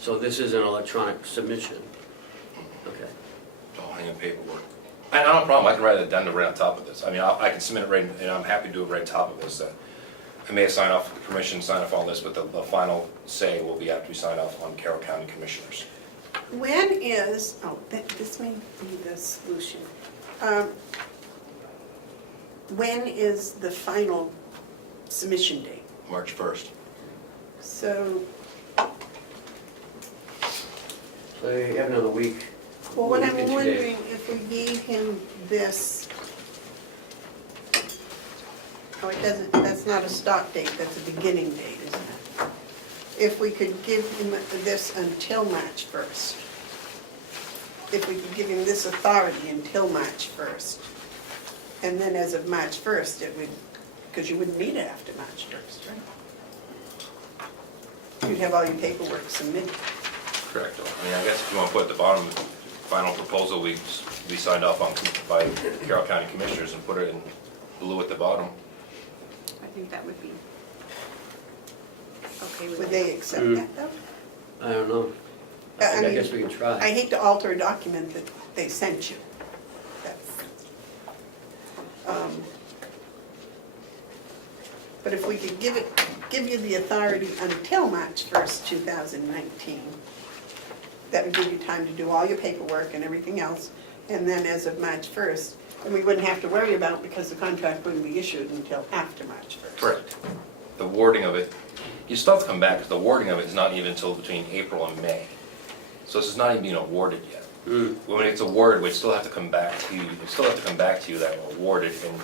So this is an electronic submission? Okay. I'll hang in paperwork. And I don't have a problem, I can write an addendum right on top of this. I mean, I can submit it right, and I'm happy to do it right on top of this. I may have signed off permission, sign off all this, but the final say will be after we sign off on Carroll County Commissioners. When is, this may be the solution. When is the final submission date? March 1st. So, So you have another week. well, what Week and I'm 2 days. wondering, if we gave him this, oh, it doesn't, that's not a stop date, that's a beginning date, isn't it? If we could give him this until March 1st. If we could give him this authority until March 1st. And then as of March 1st, it would, because you wouldn't need it after March 1st, right? You'd have all your paperwork submitted. Correct. I mean, I guess if you want to put at the bottom, final proposal we signed off on by Carroll County Commissioners and put it in blue at the bottom. I think that would be okay with Would it. they accept that, though? I don't know. I I mean, guess we can try. I hate to alter a document that they sent you. That's, but if we could give it give you the authority until March 1st, 2019. That would give you time to do all your paperwork and everything else, and then as of March 1st, and we wouldn't have to worry about, because the contract wouldn't be issued until after March 1st. Correct. The wording of it, you still have to come back, because the wording of it is not even until between April and May. So this is not even being awarded yet. When it's awarded, we still have to come back to you, we still have to come back to you that we're awarded, and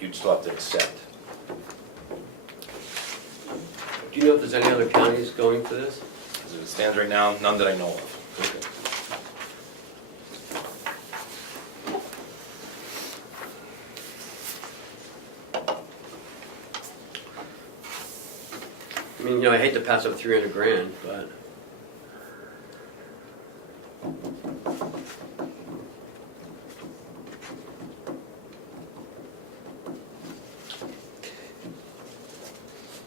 you'd still have to accept. Do you know if there's any other counties going for this? As it stands right now, none that I know of. I mean, I hate to pass up 300 grand, but.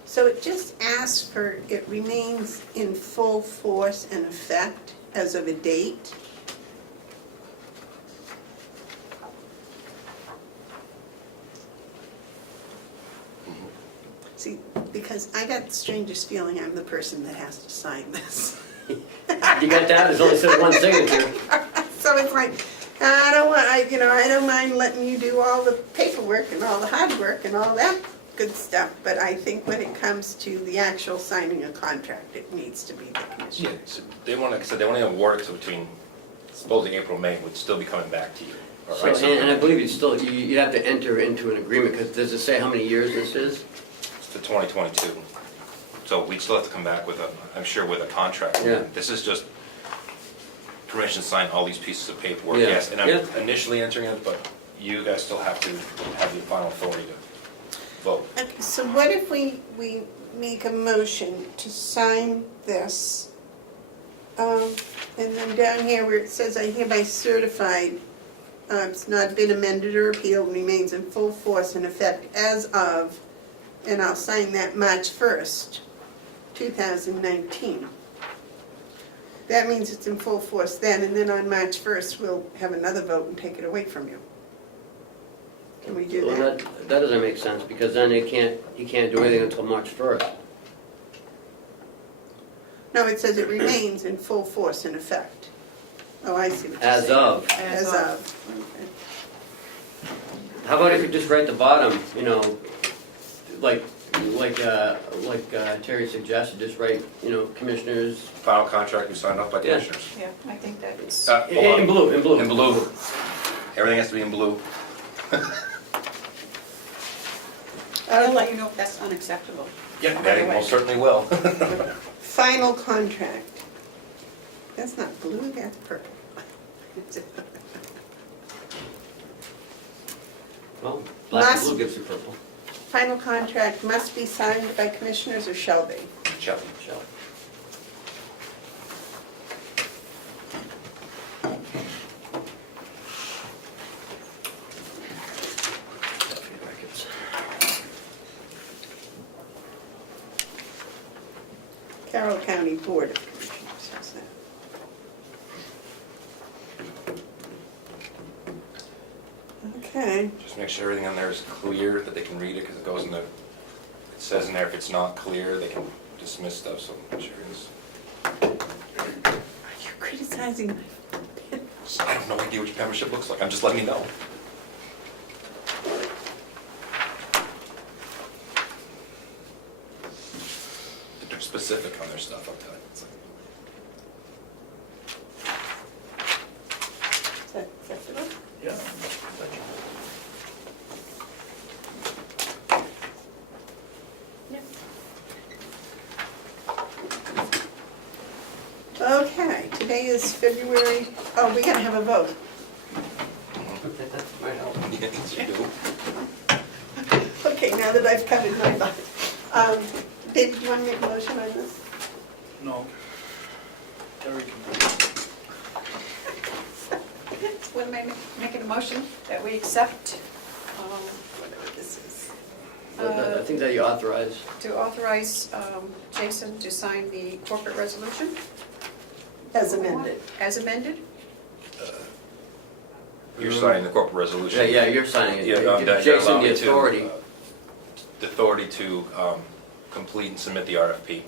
So it just asks for, it remains in full force and effect as of a date. See, because I got the strangest feeling I'm the person that has to sign this. You got that? There's only said one signature. So it's like, I don't want, I don't mind letting you do all the paperwork and all the hard work and all that good stuff, but I think when it comes to the actual signing a contract, it needs to be the commission. Yeah, so they want to, like I said, they want to award it to between, supposedly April, May, would still be coming back to you. All So, right, so and I believe you'd have to enter into an agreement, because does it say how many years this is? it's to 2022. So we'd still have to come back with I'm sure with a contract. Yeah. This is just permission to sign all these pieces of paperwork, Yeah. yes, and I'm Yeah. initially entering it, but you guys still have to have the final authority to vote. Okay, so what if we make a motion to sign this, and then down here where it says, I hereby certified, it's not been amended or appealed, remains in full force and effect as of, and I'll sign that March 1st, 2019. That means it's in full force then, and then on March 1st, we'll have another vote and take it away from you. Can we do Well, that? that doesn't make sense, because then he can't do anything until March 1st. No, it says it remains in full force and effect. Oh, I see what you're As saying. of. As of. Okay. How about if you just write the bottom, like Terry suggested, just write, commissioners, Final contract we signed off by Yeah. commissioners. Yeah, I think that's, Hold on. in blue. In blue. Everything has to be in blue. I'll let you know if that's unacceptable. Yeah, By the they way. most certainly will. Final contract. That's not blue, that's purple. well, black and Last- blue gives you purple. Final contract must be signed by commissioners, or shall they? Shelley. Shall. Carroll County Board of Commissioners says that. Okay, Just make sure everything on there is clear, that they can read it, because it goes in the, it says in there, if it's not clear, they can dismiss stuff, so make sure it's. are you criticizing my pen? I have no idea what your membership looks like, I'm just letting you know. They're specific on their stuff, I'll tell you. It's like- Is that acceptable? Yeah. Okay, today is February, oh, we gotta have a vote. Might help. Yes, you do. Okay, now that I've covered my butt. David, do you want to make a motion on this? No. Terry can. What am I making a motion that we accept, Whatever this is. I think that you authorize. to authorize Jason to sign the corporate resolution As amended. as amended? You're signing the corporate resolution. Yeah, you're signing it. Yeah, Give that Jason allow the me to, authority. The authority to complete and submit the RFP.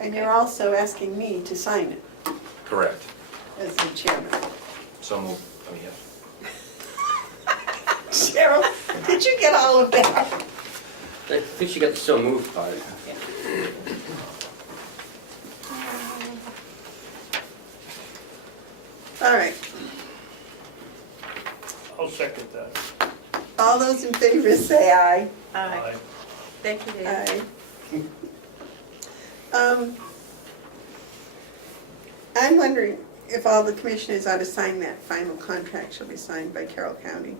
And you're also asking me to sign it Correct. as the chairman. So move, yeah. Cheryl, did you get all of that? I think she got the so moved part. All right, I'll second that. all those in favor say aye. Aye. Thank you, Dave. Aye. I'm wondering if all the commissioners ought to sign that final contract shall be signed by Carroll County,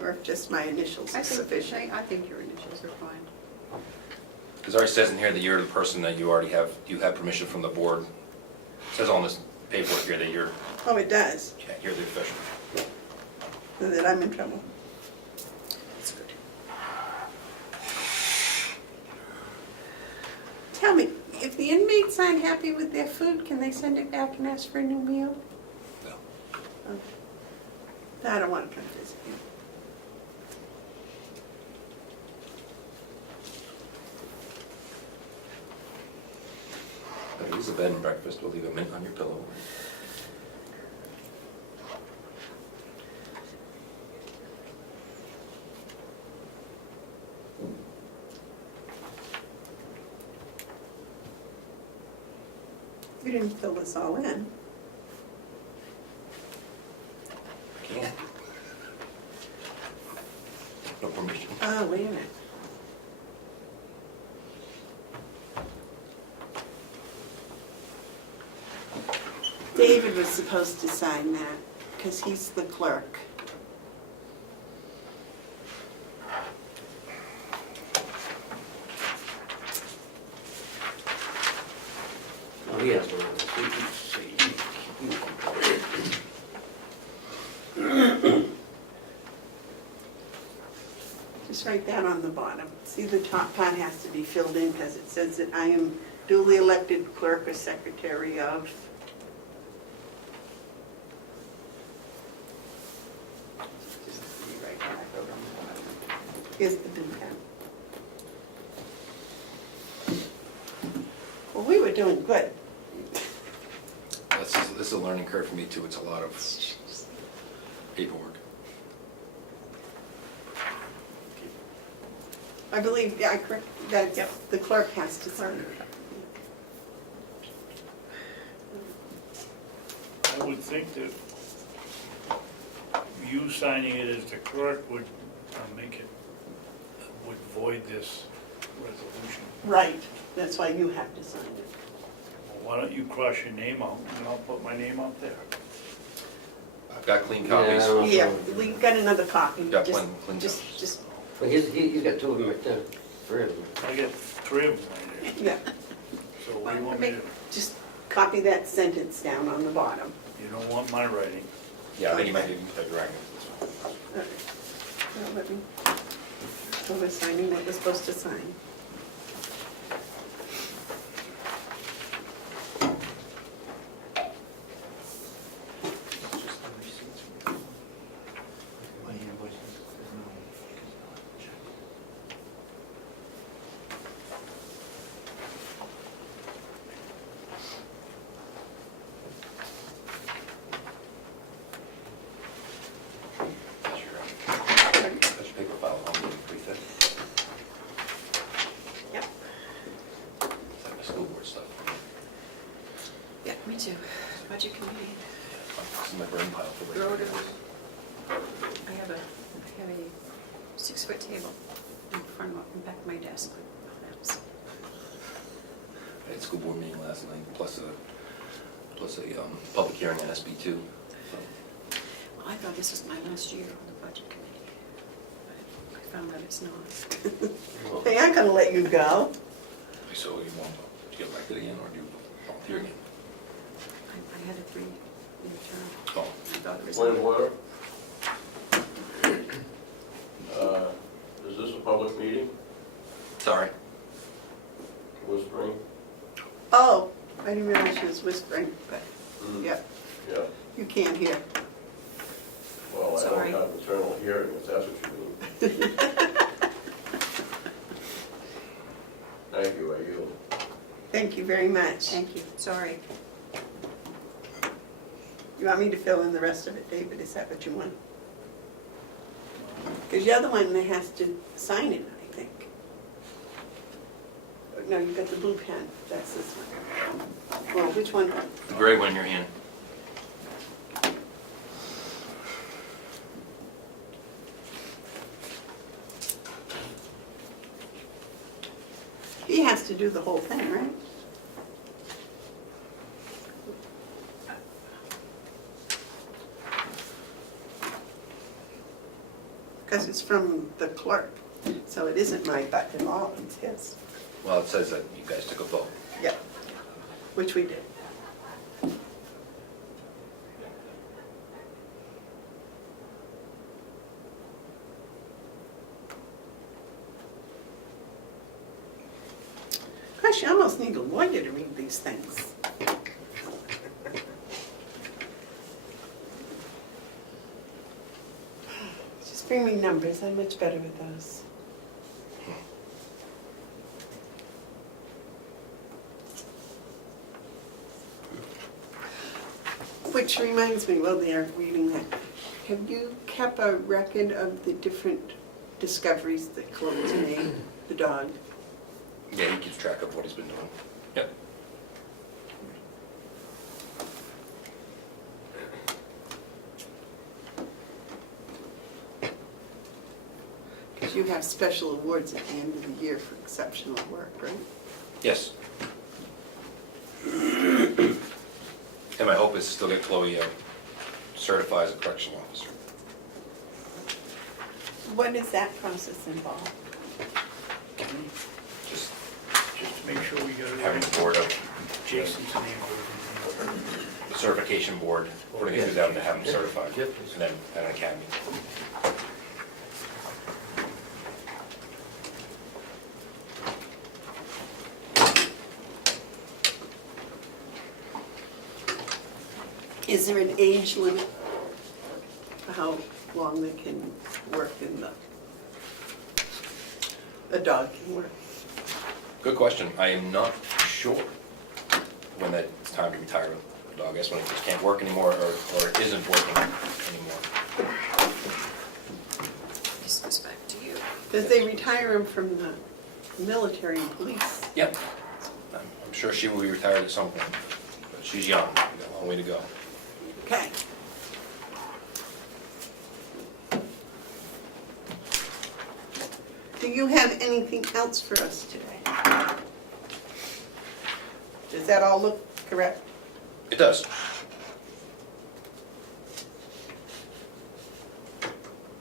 or if just my initials I is sufficient. think your initials are fine. Because it already says in here that you're the person that you already have, you have permission from the board. It says on this paperwork here that you're Oh, it does, the official. so that I'm in trouble. That's good. Tell me, if the inmates aren't happy with their food, can they send it back and ask for a new meal? No. Okay. I don't want to come visit you. But it is a bed and breakfast, we'll leave a mint on your pillow. You didn't fill this all in. Can't. No permission. Oh, wait a minute. David was supposed to sign that, because he's the clerk. Oh, he has one. Just write that on the bottom. See, the top part has to be filled in, because it says that I am duly elected clerk or secretary of. Just rewrite what I wrote on the bottom. Here's the bin pen. Well, we were doing good. This is a learning curve for me too, it's a lot of paperwork. I believe, yeah, that the clerk has to sign it. I would think that you signing it as the clerk would make it, would void this resolution. Right, that's why you have to sign it. Well, why don't you cross your name out and I'll put my name out there? I've got clean copies. Yeah. Yeah, we got another copy. Got Just- clean Just, copies. just, Well, he's got two of them right there. Three of them. I get 3 of them right here. yeah, So what do you want me to, just copy that sentence down on the bottom. you don't want my writing? Yeah, I think you might be dragging this one. All right. Now let me, so we're signing what we're supposed to sign. That's your paper file, home, pretty thick. Yep. It's like my school board stuff. Yeah, me too. Budget committee. This is my burn pile for Road later. I have a 6-foot table in front of, in back of my desk with maps. I had a school board meeting last night, plus a public hearing on SB 2. Well, I thought this was my last year on the budget committee, but I found out it's not. They aren't gonna let you go. So you want to get elected again, or do you volunteer again? I had a 3-year term. Oh, I thought it was. Point of order. Is this a public meeting? sorry. Whispering? Oh, I didn't realize she was whispering, but, Mm. yep, Yeah, you can't hear. well, I Sorry. don't have internal hearing, if that's what you mean. Thank you very much. Thank you, sorry. You want me to fill in the rest of it, David? Is that what you want? Because you're the one that has to sign it, I think. No, you've got the blue pen. That's this one. Well, which one? The gray one in your hand. He has to do the whole thing, right? Because it's from the clerk, so it isn't my butt at all, it's his. Well, it says that you guys took a vote. Yeah, which we did. Gosh, you almost need a lawyer to read these things. Just bring me numbers, I'm much better with those. Which reminds me, while they are reading that, have you kept a record of the different discoveries that Chloe's made, the dog? Yeah, he keeps track of what he's been doing. Yep. Because you have special awards at the end of the year for exceptional work, right? Yes. And my hope is to still get Chloe certified as a correctional officer. What does that process involve? Just Just to make sure we got it having right. the board of Jason's name. the certification board, putting it through them to have them certified, Yep. and then at an academy. Is there an age limit for how long they can work in a dog can work? Good question. I am not sure when that it's time to retire a dog. I guess when it just can't work anymore or it isn't working anymore. This goes back to you. Because they retire them from the military and police. Yep. I'm sure she will be retired at some point, but she's young. We've got a long way to go. Okay. Do you have anything else for us today? Does that all look correct? It does.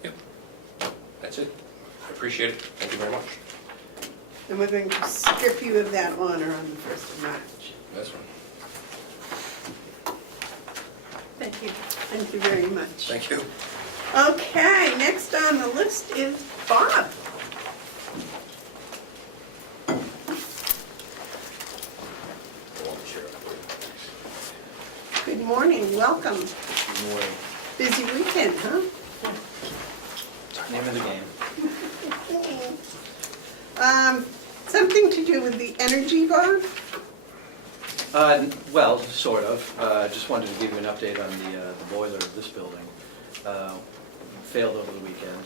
Yep. That's it. I appreciate it. Thank you very much. And we're going to strip you of that honor on the 1st of March. That's fine. Thank you. Thank you very much. Thank you. Okay, next on the list is Bob. Good morning, welcome. Good morning. Busy weekend, huh? It's name of the game. Something to do with the energy, Bob? Well, sort of. Just wanted to give you an update on the boiler of this building. Failed over the weekend.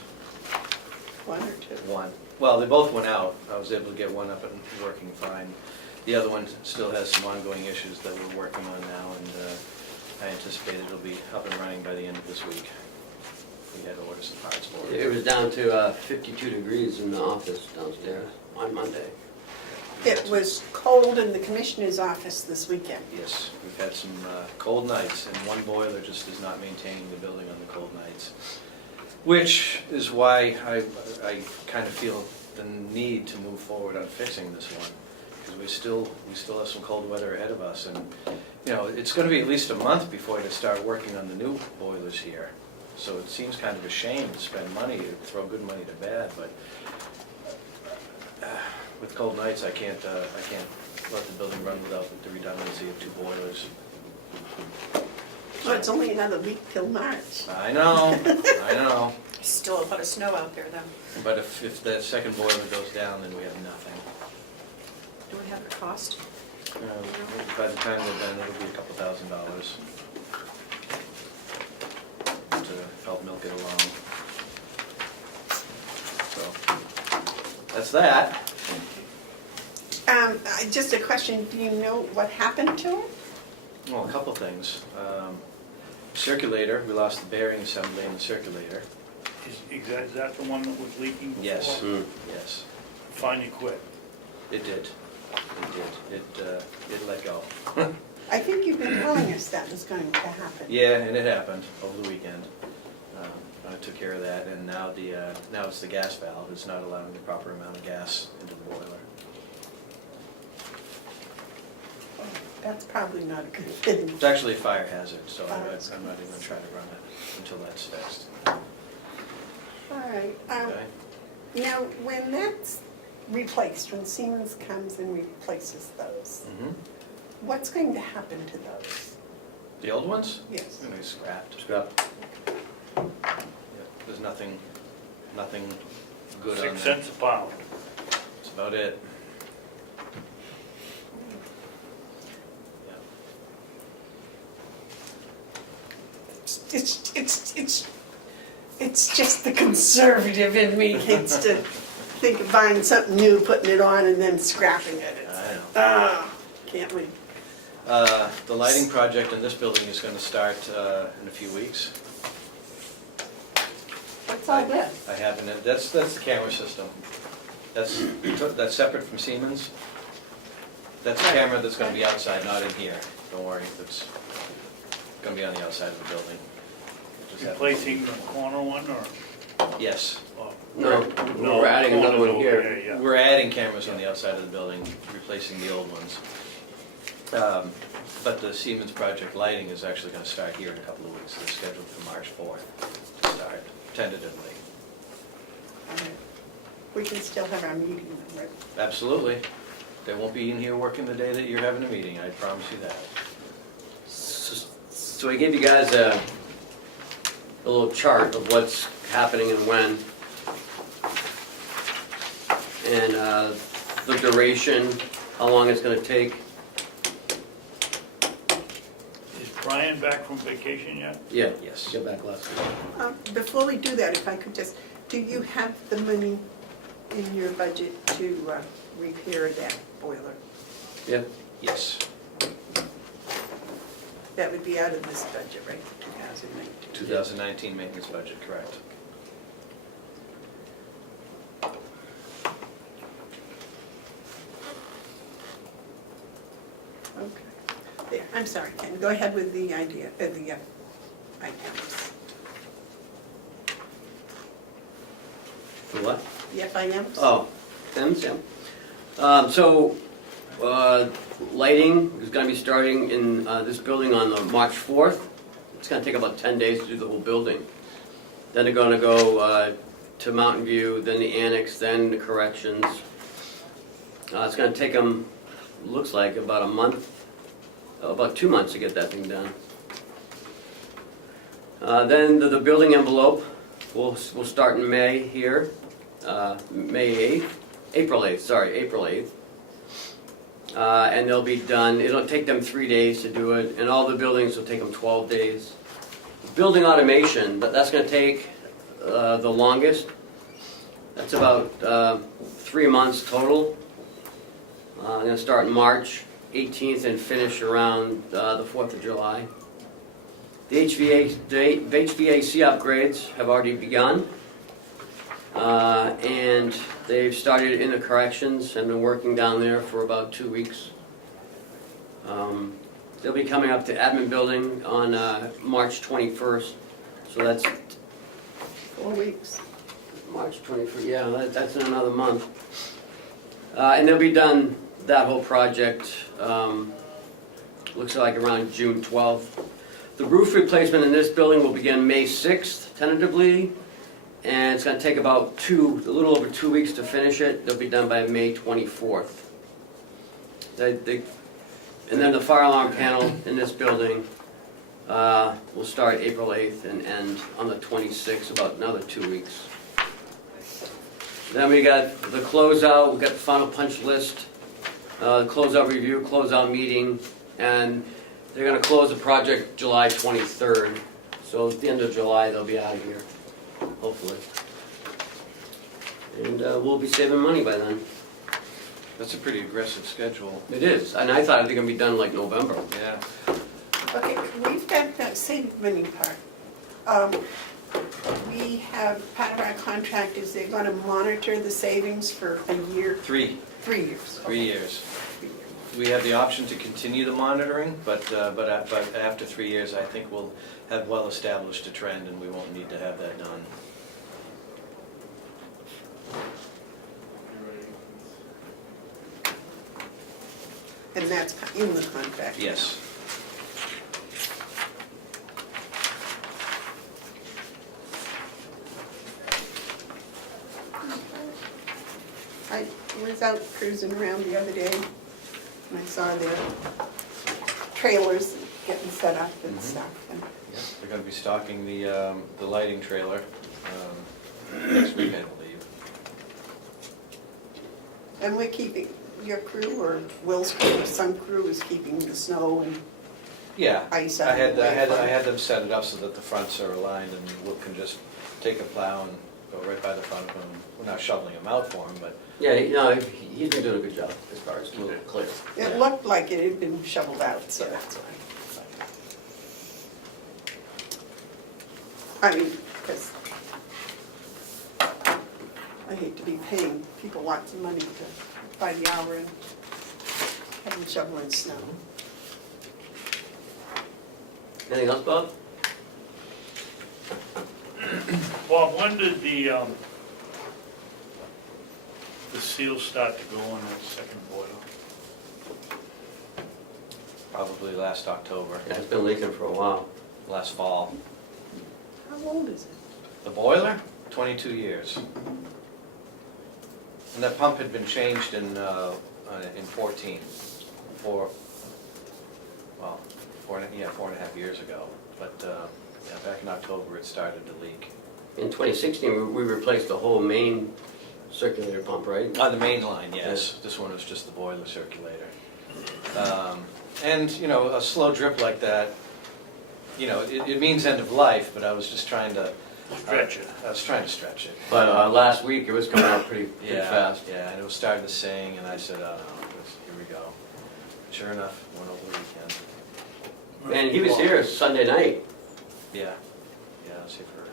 One or two? One. Well, they both went out. I was able to get one up and working fine. The other one still has some ongoing issues that we're working on now, and I anticipate it'll be up and running by the end of this week. We had to order some parts for it. It was down to 52 degrees in the office downstairs on Monday. It was cold in the commissioner's office this weekend. Yes, we've had some cold nights, and one boiler just is not maintaining the building on the cold nights. Which is why I kind of feel the need to move forward on fixing this one. Because we still have some cold weather ahead of us, and you know, it's going to be at least a month before they start working on the new boilers here. So it seems kind of a shame to spend money, to throw good money to bad, but with cold nights, I can't let the building run without the redundancy of two boilers. Well, it's only another week till March. I know, I know. Still a lot of snow out there, though. But if that second boiler goes down, then we have nothing. Do we have the cost? By the time they're done, it'll be a couple $1,000 to help milk it along. So, that's that. Just a question, do you know what happened to it? Well, a couple things. Circulator, we lost the bearing assembly in the circulator. Is that the one that was leaking before? Yes, yes, Finally quit. it did. It did. It let go. I think you've been telling us that was going to happen. Yeah, and it happened over the weekend. I took care of that, and now now it's the gas valve. It's not allowing the proper amount of gas into the boiler. That's probably not a good thing. It's actually a fire hazard, so Oh, I'm that's not even gonna try to run it until that's fixed. All right. Okay? Now, when that's replaced, when Siemens comes and replaces those, Mhm. what's going to happen to those? The old ones? Yes. They're gonna be scrapped. Scrap. Yeah, there's nothing good on 6 them. cents a pound. That's about it. It's just the conservative in me hates to think of buying something new, putting it on, and then scrapping it. It's I know. can't we? The lighting project in this building is gonna start in a few weeks. What's all this? I haven't, that's the camera system. That's separate from Siemens. That's a camera that's gonna be outside, not in here. Don't worry, it's gonna be on the outside of the building. Just have- Replacing the corner one, or? Yes. Oh, No, we're adding another one corner's here. over there, yeah. We're adding cameras on the outside of the building, replacing the old ones. But the Siemens project lighting is actually gonna start here in a couple of weeks. It's scheduled for March 4th to start, tentatively. We can still have our meeting, right? Absolutely. They won't be in here working the day that you're having a meeting, I promise you that. So I gave you guys a little chart of what's happening and when. And the duration, how long it's gonna take. Is Brian back from vacation yet? Yeah, Yes. get back last week. Before we do that, if I could just, do you have the money in your budget to repair that boiler? Yeah, Yes. That would be out of this budget, right, 2019? 2019 maintenance budget, correct. Okay. There, I'm sorry, Ken, go ahead with the idea, the items. for what? The FIMs? Oh, Tim's, yeah. Lighting is gonna be starting in this building on the March 4th. It's gonna take about 10 days to do the whole building. Then they're gonna go to Mountain View, then the annex, then the corrections. It's gonna take them, looks like, about a month, about 2 months to get that thing done. Then the building envelope will start in May here, April 8th. And they'll be done, it'll take them 3 days to do it, and all the buildings will take them 12 days. Building automation, but that's gonna take the longest. That's about 3 months total. I'm gonna start March 18th and finish around the 4th of July. The HVAC upgrades have already begun. And they've started in the corrections and been working down there for about 2 weeks. They'll be coming up to admin building on March 21st, so that's 4 weeks. March 21st, yeah, that's in another month. And they'll be done, that whole project, looks like around June 12th. The roof replacement in this building will begin May 6th tentatively, and it's gonna take about a little over 2 weeks to finish it. They'll be done by May 24th. And then the fire alarm panel in this building will start April 8th and end on the 26th, about another 2 weeks. Then we got the closeout, we got the final punch list closeout review, closeout meeting, and they're gonna close the project July 23rd. So at the end of July, they'll be out of here, hopefully. And we'll be saving money by then. That's a pretty aggressive schedule. It is, and I thought it was gonna be done like November. Yeah. Okay, we've got that saving money part. We have, part of our contract is they're gonna monitor the savings for a year, 3 years. 3 years. We have the option to continue the monitoring, but after 3 years, I think we'll have well established a trend and we won't need to have that done. And that's in the contract. Yes. I was out cruising around the other day, and I saw their trailers getting set up and stuff. And Yeah, they're gonna be stocking the lighting trailer next week, I believe. And we're keeping, your crew or Will's crew, some crew is keeping the snow and Yeah, ice I out of the way. had them set it up so that the fronts are aligned and Will can just take a plow and go right by the front of them. We're not shoveling them out for him, but Yeah, no, he's been doing a good job as far as keeping it clear. It looked like it had been shoveled out, so that's why. I mean, because I hate to be paying people lots of money to, by the hour and have them shoveling snow. Anything else, Bob? Bob, when did the seal start to go on that second boiler? probably last October, Yeah, it's been leaking for a while. last fall. How old is it? The boiler, 22 years. And that pump had been changed in 14, four and a half years ago. But yeah, back in October, it started to leak. In 2016, we replaced the whole main circulator pump, right? On the main line, yes. This one was just the boiler circulator. And, you know, a slow drip like that, you know, it means end of life, but I was just trying to... Stretch it. I was trying to stretch it. But last week, it was coming out pretty fast. Yeah, and it was starting to sing, and I said, oh no, here we go. Sure enough, went over the weekend. And he was here Sunday night. Yeah, I was here for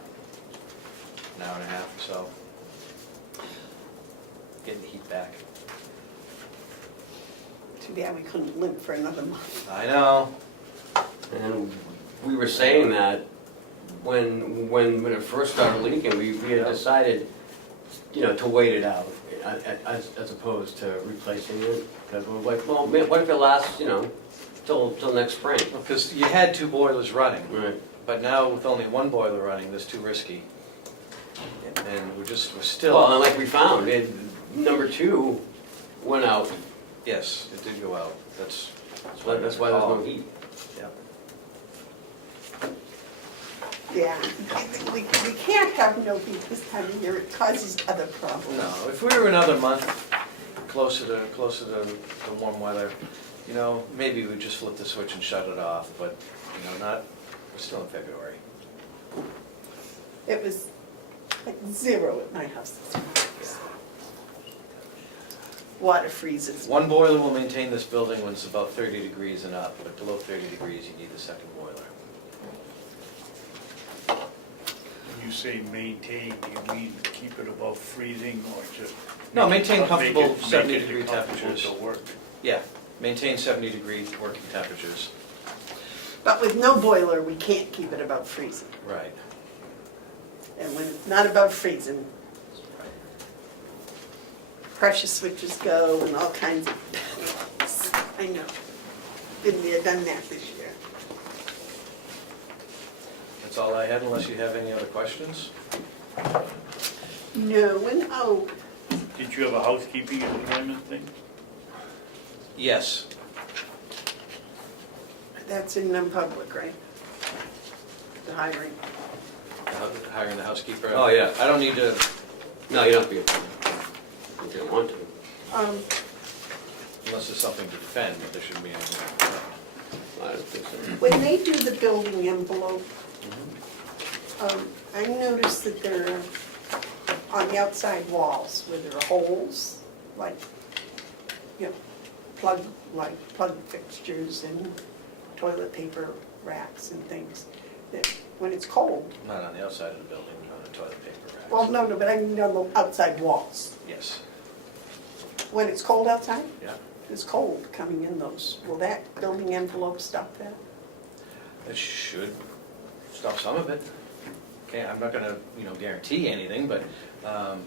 an hour and a half or so. Getting the heat back. Too bad we couldn't limp for another month. I know. And we were saying that when it first started leaking, we had decided, you know, to wait it out as opposed to replacing it. Because we're like, well, man, what if it lasts, you know, till next spring? Because you had 2 boilers running, Right. but now with only 1 boiler running, that's too risky. And we're still... Well, and like we found, number 2 went out. Yes, it did go out. That's That's why there's no heat. Yeah. Yeah, we can't have no heat this time of year, it causes other problems. No, if we were another month closer to warm weather, you know, maybe we'd just flip the switch and shut it off, but, you know, we're still in February. It was like 0 at my house this morning. Water freezes. 1 boiler will maintain this building when it's about 30 degrees and up, but below 30 degrees, you need the second boiler. When you say maintain, do you mean keep it above freezing or just? No, maintain comfortable make it 70-degree comfortable temperatures. to work? Yeah, maintain 70-degree working temperatures. But with no boiler, we can't keep it above freezing. Right. And when it's not above freezing, pressure switches go and all kinds of, I know. Been there, done that this year. That's all I had, unless you have any other questions? No, Did you have a housekeeping employment thing? Yes. that's in non-public, right? The hiring. Hiring the housekeeper? Oh, yeah. I don't need to, No, you don't have to. If you don't want to. unless there's something to defend, there shouldn't be anything to defend. I don't think so. When they do the building envelope, I noticed that there are, on the outside walls, where there are holes, like, you know, plug fixtures and toilet paper racks and things, that when it's cold, Not on the outside of the building, on the toilet paper racks. well, no, but I mean on the outside walls. Yes, When it's cold outside, yeah. it's cold coming in those. Will that building envelope stop that? It should stop some of it. Okay, I'm not gonna, guarantee anything, but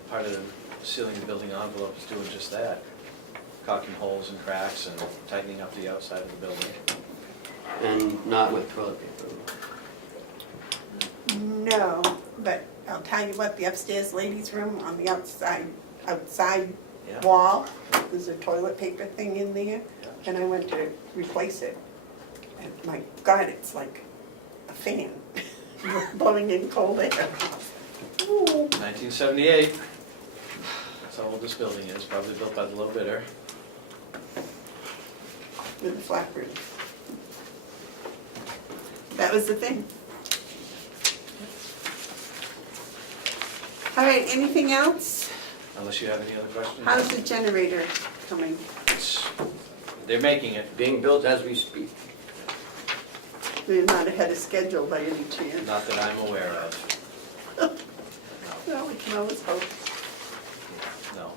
part of sealing the building envelope is doing just that. Caulking holes and cracks and tightening up the outside of the building. And not with toilet paper. No, but I'll tell you what, the upstairs ladies' room on the outside Yeah. wall, there's a toilet paper thing in there, and I went to replace it. And my God, it's like a fan blowing in cold air. Ooh. 1978. That's how old this building is, probably built by the low bidder. With a flat roof. That was the thing. All right, anything else? Unless you have any other questions? How's the generator coming? They're making it, Being built as we speak. We're not ahead of schedule by any chance. not that I'm aware of. Well, we can always hope. No.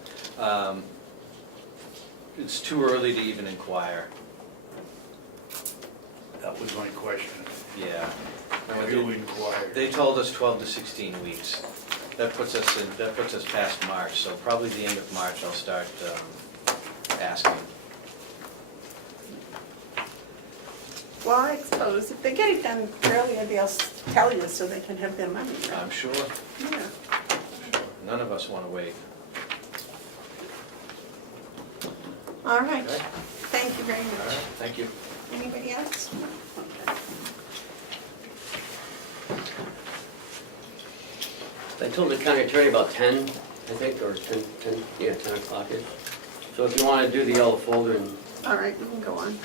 It's too early to even inquire. That was my question. Yeah. Have you inquired? They told us 12 to 16 weeks. That puts us past March, so probably the end of March I'll start asking. Well, I suppose if they get it done earlier, they'll tell you so they can have their money, right? I'm sure. Yeah. None of us want to wait. All right, Okay. thank you very All right, much. thank you. Anybody else? Okay. I told the county attorney about 10, I think, or 10 o'clock-ish. So if you want to do the yellow folder and All right, we can go on.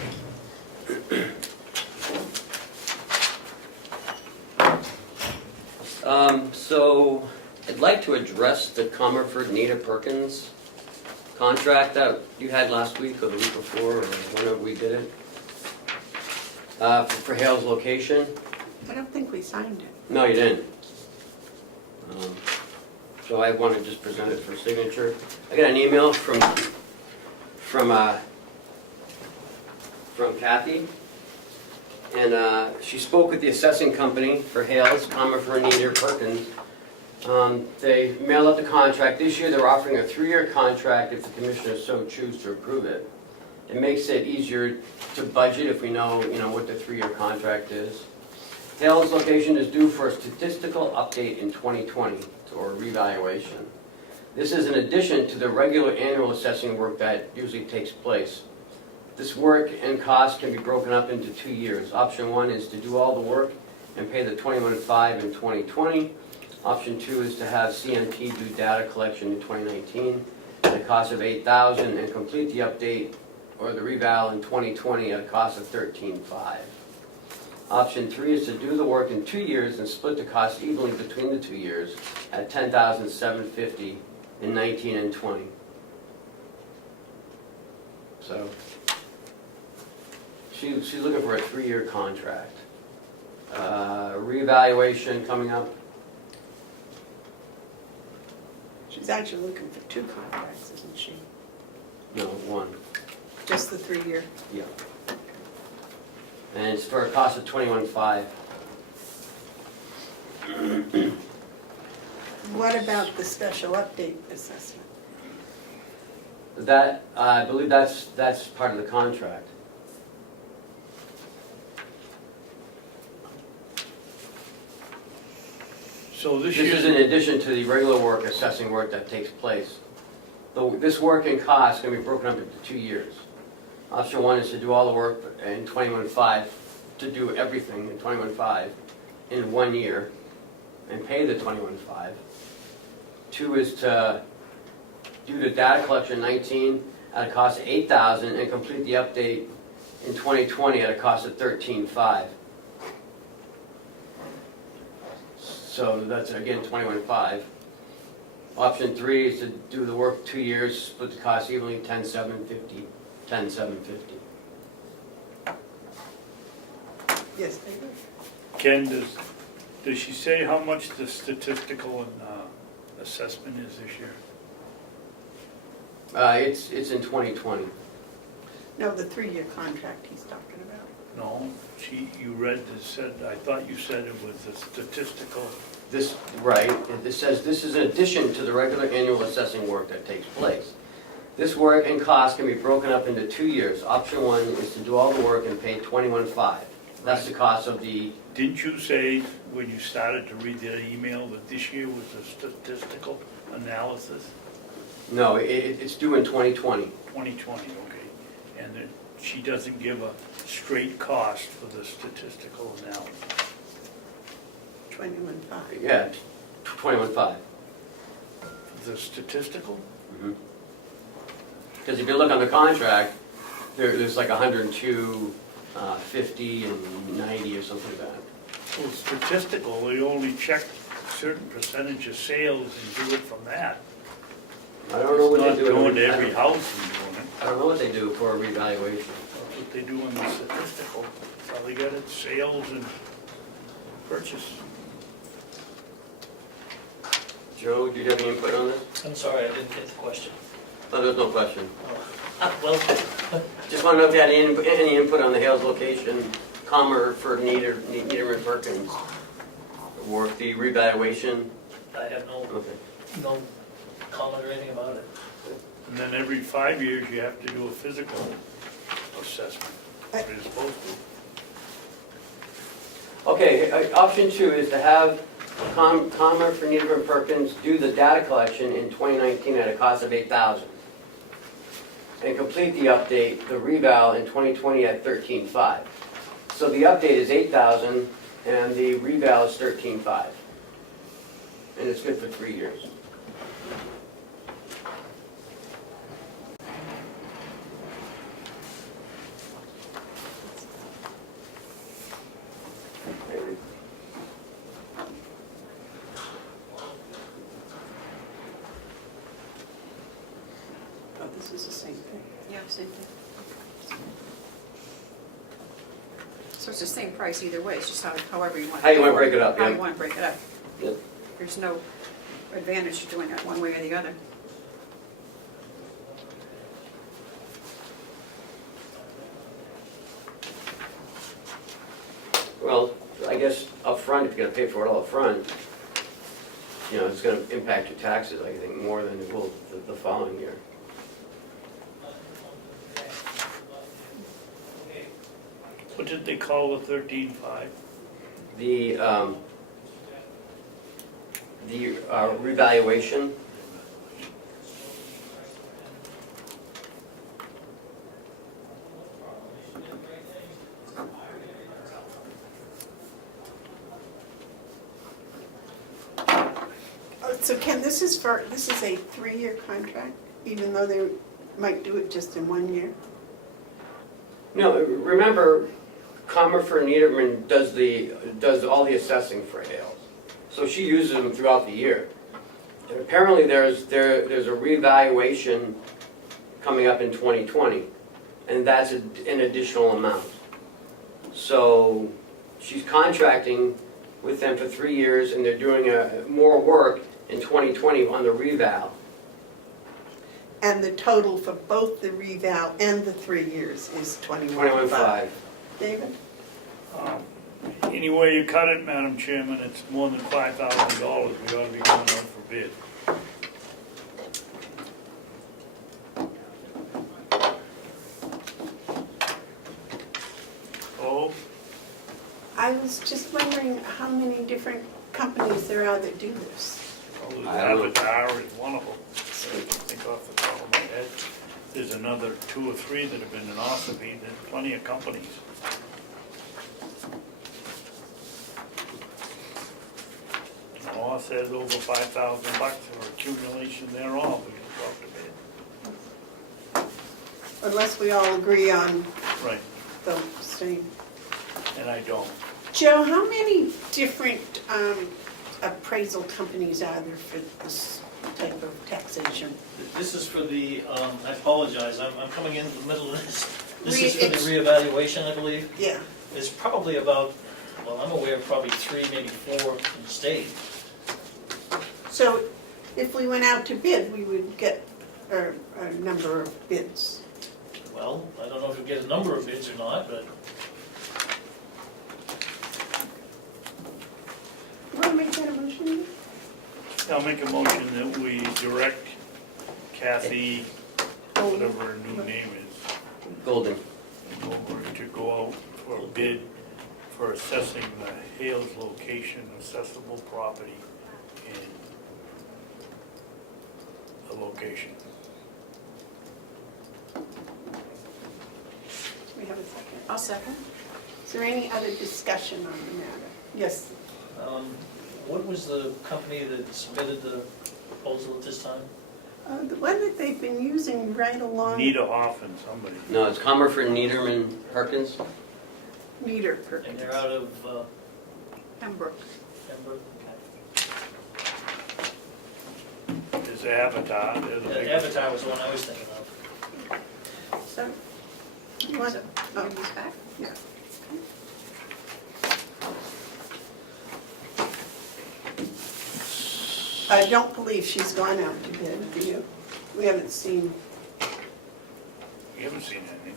So I'd like to address the Comerford Nita Perkins contract that you had last week or the week before, or whenever we did it. For Hale's location. I don't think we signed it. No, you didn't. So I want to just present it for signature. I got an email from Kathy. And she spoke with the assessing company for Hales, Comerford, Nita Perkins. They mailed out the contract. This year they're offering a 3-year contract if the commissioners so choose to approve it. It makes it easier to budget if we know, what the 3-year contract is. Hales location is due for a statistical update in 2020, or revaluation. This is in addition to the regular annual assessing work that usually takes place. This work and cost can be broken up into 2 years. Option 1 is to do all the work and pay the $21,500 in 2020. Option 2 is to have CNP do data collection in 2019 at a cost of $8,000 and complete the update or the reval in 2020 at a cost of $13,500. Option 3 is to do the work in 2 years and split the cost evenly between the 2 years at $10,750 in 19 and 20. So she's looking for a 3-year contract. Reevaluation coming up. She's actually looking for 2 contracts, isn't she? No, 1. Just the 3-year. Yeah. And it's for a cost of $21,500. What about the special update assessment? That, I believe that's part of the contract. So this This is in year, addition to the regular work, assessing work that takes place. This work and cost can be broken up into 2 years. Option 1 is to do all the work in 21.5, to do everything in 21.5 in 1 year and pay the 21.5. 2 is to do the data collection in 19 at a cost of $8,000 and complete the update in 2020 at a cost of $13,500. So that's again $21,500. Option 3 is to do the work 2 years, split the cost evenly, $10,750, $10,750. Yes, they do. Ken, does she say how much the statistical and assessment is this year? It's in 2020. No, the 3-year contract he's talking about. No, you read this, I thought you said it was the statistical. This, right, it says this is in addition to the regular annual assessing work that takes place. This work and cost can be broken up into 2 years. Option 1 is to do all the work and pay $21,500. That's the cost of the, Didn't you say when you started to read that email that this year was a statistical analysis? no, it's due in 2020. 2020, okay. And that she doesn't give a straight cost for the statistical analysis. 21.5. Yeah, 21,500. The statistical? Because if you look on the contract, there's like 102, 50, and 90 or something like that. Well, statistical, they only check a certain percentage of sales and do it from that. I don't know what they do. Not going to every house and doing it. I don't know what they do for a revaluation. That's what they do in the statistical. That's how they got it, sales and purchase. Joe, do you have any input on this? I'm sorry, I didn't get the question. Oh, there's no question. Well, Just want to know if you had any input on the Hales location, Comeau for Niederman Perkins work, the revaluation. I have Okay. no comment or anything about it. And then every 5 years, you have to do a physical assessment. What you're supposed to. Okay, option 2 is to have Comeau for Niederman Perkins do the data collection in 2019 at a cost of $8,000. And complete the update, the reval in 2020 at $13,500. So the update is $8,000 and the reval is $13,500. And it's good for 3 years. Oh, this is the same thing. Yeah, same thing. So it's the same price either way, it's just however you want to. How you want to break it up, How yeah. you want to break it up. Yep. There's no advantage to doing it one way or the other. Well, I guess up front, if you're gonna pay for it all up front, you know, it's gonna impact your taxes, I think, more than it will the following year. What did they call the 13,500? The revaluation. So Ken, this is a 3-year contract, even though they might do it just in 1 year? No, remember, Comeau for Niederman does all the assessing for Hales. So she uses them throughout the year. And apparently there's a revaluation coming up in 2020, and that's an additional amount. So she's contracting with them for 3 years, and they're doing more work in 2020 on the reval. And the total for both the reval and the 3 years is 21.5. 21.5. David? Any way you cut it, Madam Chairman, it's more than $5,000. We ought to be going out for bid. Oh, I was just wondering how many different companies there are that do this. well, I don't know. Avatar is one of them. I think off the top of my head. There's another 2 or 3 that have been in Ossipee. There's plenty of companies. Law says over $5,000 for accumulation thereof, we can talk to bid. unless we all agree on Right, the same. and I don't. Joe, how many different appraisal companies are there for this type of taxation? This is for the, I apologize, I'm coming in the middle of this. This is for the It's- reevaluation, I believe. Yeah, There's probably about, well, I'm aware of probably 3, maybe 4 in the state. so if we went out to bid, we would get a number of bids. Well, I don't know if we get a number of bids or not, but You want to make that a motion? I'll make a motion that we direct Kathy, whatever her new name is, Golden. over to go out for a bid for assessing the Hales location, accessible property, and the location. Do we have a second? I'll second. Is there any other discussion on the matter? Yes. what was the company that submitted the proposal at this time? The one that they've been using right along. Nita Hoffman, somebody. No, it's Comerford, Niederman, Perkins. Meter And Perkins. they're out of Pembroke. Pembroke? There's Avatar, there's a Okay. big. Avatar was the one I was thinking of. So, you want, So, oh, bring these back? yeah. I don't believe she's gone out to bid, do you? We haven't seen, You haven't seen anything.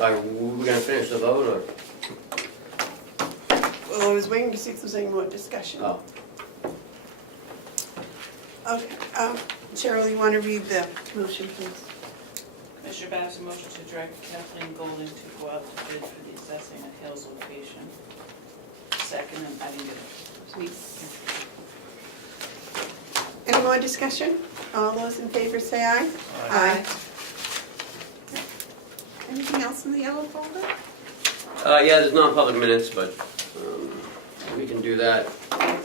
Are we gonna finish the vote, or? well, I was waiting to see if there's any more discussion. Oh, Okay, Cheryl, you want to read the motion, please? Commissioner Babson, motion to direct Kathleen Golden to go out to bid for the assessing at Hales location. Second, and I didn't get it. Me. Any more discussion? All those in favor say aye. Aye. Anything else in the yellow folder? yeah, there's non-public minutes, but, we can do that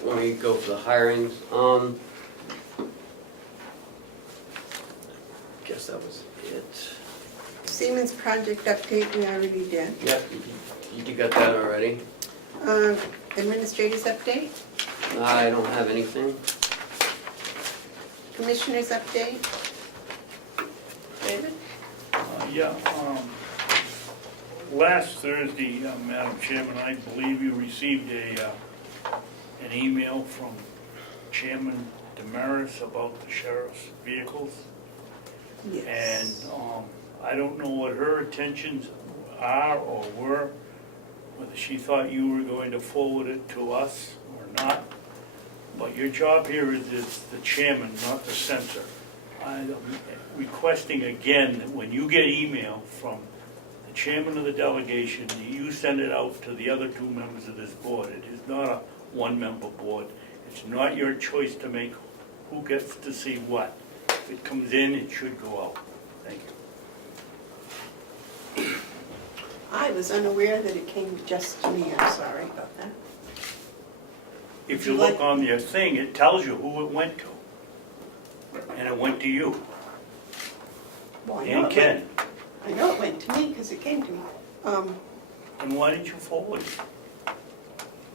when we go for the hirings. Guess that was it. Siemens project update, we already did. Yep, you got that already. Administrators update, I don't have anything. commissioners update. David? Yeah, last Thursday, Madam Chairman, I believe you received an email from Chairman Damaris about the sheriff's vehicles. Yes. And I don't know what her intentions are or were, whether she thought you were going to forward it to us or not. But your job here is the chairman, not the censor. I'm requesting again that when you get email from the chairman of the delegation, that you send it out to the other 2 members of this board. It is not a one-member board. It's not your choice to make who gets to see what. If it comes in, it should go out. Thank you. I was unaware that it came just to me, I'm sorry about that. If you look on your thing, it tells you who it went to. And it went to you. Well, I know And it Ken. went- I know it went to me because it came to me. And why didn't you forward it?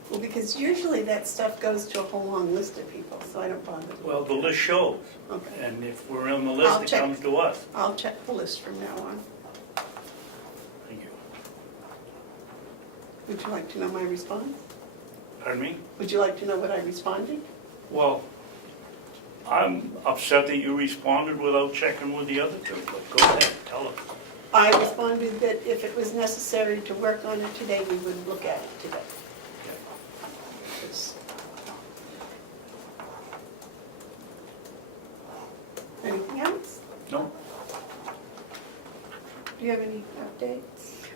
Well, because usually that stuff goes to a whole long list of people, so I don't bother. Well, the list shows. Okay, And if we're on the list, I'll it check. comes to us. I'll check the list from now on. Thank you. Would you like to know my response? Pardon me? Would you like to know what I responded? Well, I'm upset that you responded without checking with the other 2, but go ahead, tell us. I responded that if it was necessary to work on it today, we would look at it today. It's- Anything else? No? Do you have any updates?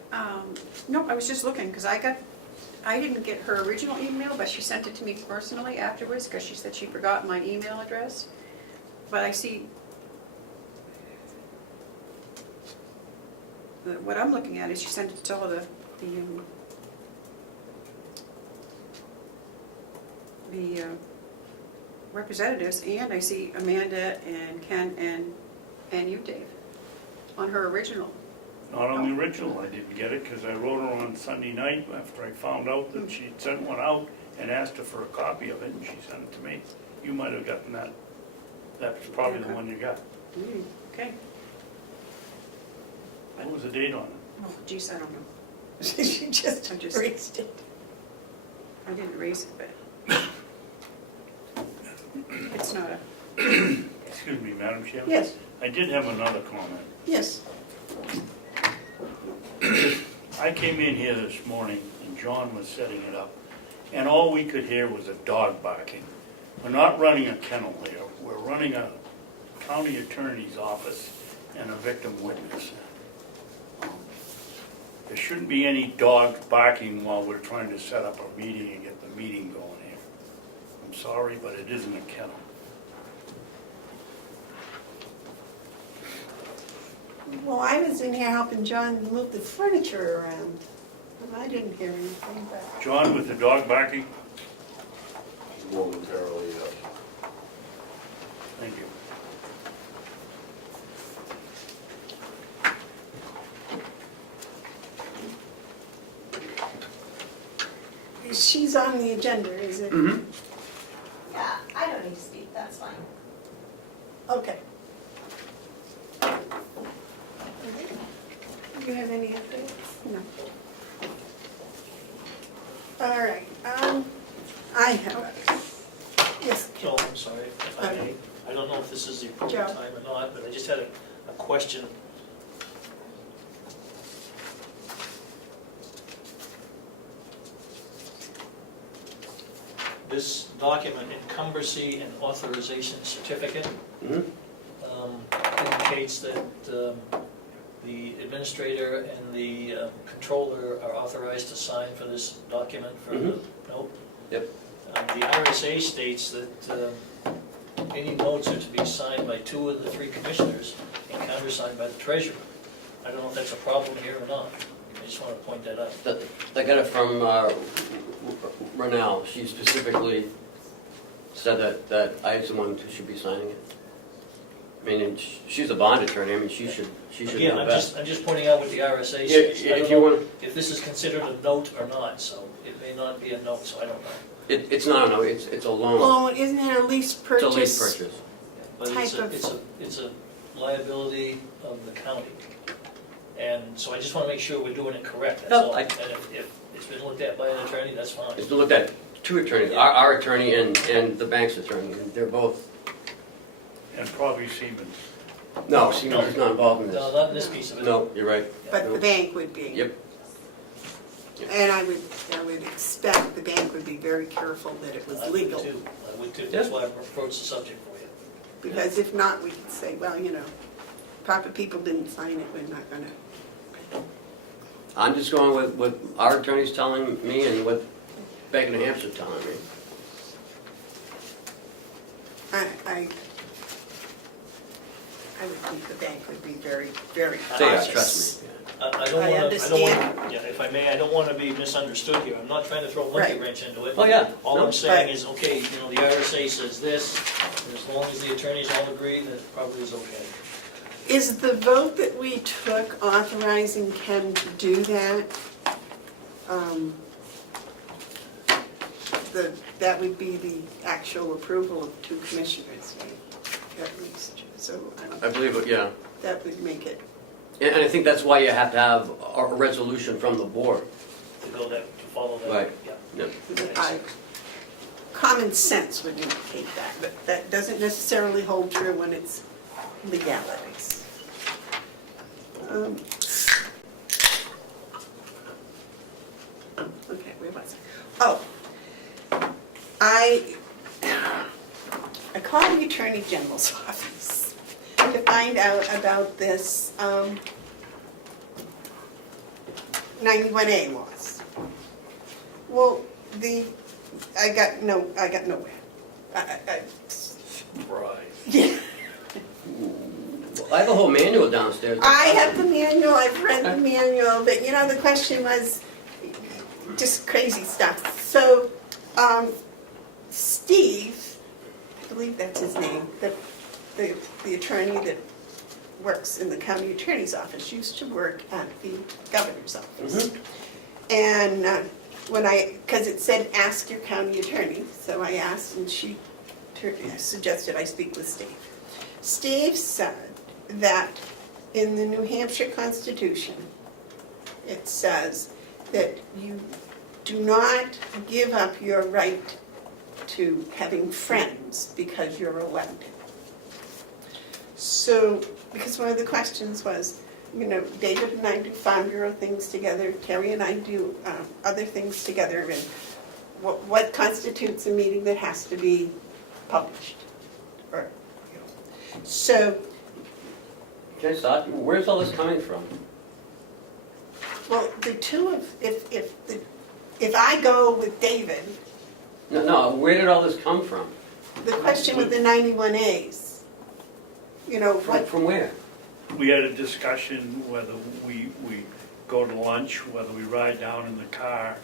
No, I was just looking, because I didn't get her original email, but she sent it to me personally afterwards, because she said she forgot my email address. But I see, what I'm looking at is she sent it to all the representatives, and I see Amanda and Ken and you, Dave. on her original. Not on the original, I didn't get it, because I wrote her on Sunday night after I found out that she'd sent one out and asked her for a copy of it, and she sent it to me. You might have gotten that. That's probably the one you got. Okay. What was the date on it? Oh, geez, I don't know. She just I'm just- erased it. I didn't erase it, but it's not a, Excuse me, Madam Chairman? Yes, I did have another comment. yes. I came in here this morning and John was setting it up, and all we could hear was a dog barking. We're not running a kennel here, we're running a county attorney's office and a victim witness. There shouldn't be any dog barking while we're trying to set up a meeting and get the meeting going here. I'm sorry, but it isn't a kennel. Well, I was in here helping John move the furniture around, and I didn't hear anything, but John, with the dog barking? Momentarily, yes. Thank you. she's on the agenda, is it? Mm-hmm. Yeah, I don't need to speak, that's fine. Okay. Do you have any updates? No. All right, I have, yes, Joe, I'm sorry, if I may. I don't know if this is the appropriate Joe. time or not, but I just had a question. This document, encumbrance and authorization certificate, Mhm. indicates that the administrator and the controller are authorized to sign for this document for the note. Yep. The RSA states that any notes are to be signed by 2 of the 3 commissioners and countersigned by the treasurer. I don't know if that's a problem here or not. I just want to point that out. I got it from Renell. She specifically said that I was the one who should be signing it. I mean, and she's a bond attorney. I mean, she should Again, know I'm best. just pointing out what the RSA Yeah, says. I if don't you know want, if this is considered a note or not, so it may not be a note, so I don't know. it's not a note. It's a loan. well, isn't it a lease It's a purchase? lease purchase. But Type of- it's a liability of the county. And so I just want to make sure we're doing it correct, that's No, all. I- And if it's been looked at by an attorney, that's fine. It's to look at 2 attorneys, our attorney and the bank's attorney. And they're both. And probably Siemens. No, Siemens is not involved in No, this. not in this piece of it. No, you're right. But the bank would be. Yep. And I would expect the bank would be very careful that it was I would legal. too. I would too, that's why I approached the subject for you. Because if not, we could say, well, you know, proper people didn't sign it, we're not gonna. I'm just going with what our attorney's telling me and what Bank of New Hampshire's telling me. I would think the bank would be very, very They are, cautious. trust me. I don't I want to, understand. yeah, if I may, I don't want to be misunderstood here. I'm not trying to throw a monkey Right. wrench into it. Oh, yeah. All No. I'm saying Right. is, okay, you know, the RSA says this, and as long as the attorneys all agree, that probably is okay. Is the vote that we took authorizing Ken to do that? That would be the actual approval of 2 commissioners, right? At least, so I believe it, yeah. that would make it, And I think that's why you have to have a resolution from the board. To go that, to follow that. Right. Yeah. Yep. common sense would indicate that, but that doesn't necessarily hold true when it's legalities. Okay, where was I? Oh, I called the Attorney General's office to find out about this 91A laws. Well, I got nowhere. Right. Yeah. I have a whole manual downstairs. I have the manual, I've read the manual, but you know, the question was just crazy stuff. So, Steve, I believe that's his name, the attorney that works in the county attorney's office, used to work at the governor's office. And because it said, ask your county attorney, so I asked, and she suggested I speak with Steve. Steve said that in the New Hampshire Constitution, it says that you do not give up your right to having friends because you're elected. So, because one of the questions was, you know, David and I do Farm Bureau things together, Terry and I do other things together, and what constitutes a meeting that has to be published? Or, you know. So, Okay, so where's all this coming from? well, the two of, if I go with David, No, where did all this come from? the question with the 91As, you know, what, From where? We had a discussion whether we go to lunch, whether we ride down in the car.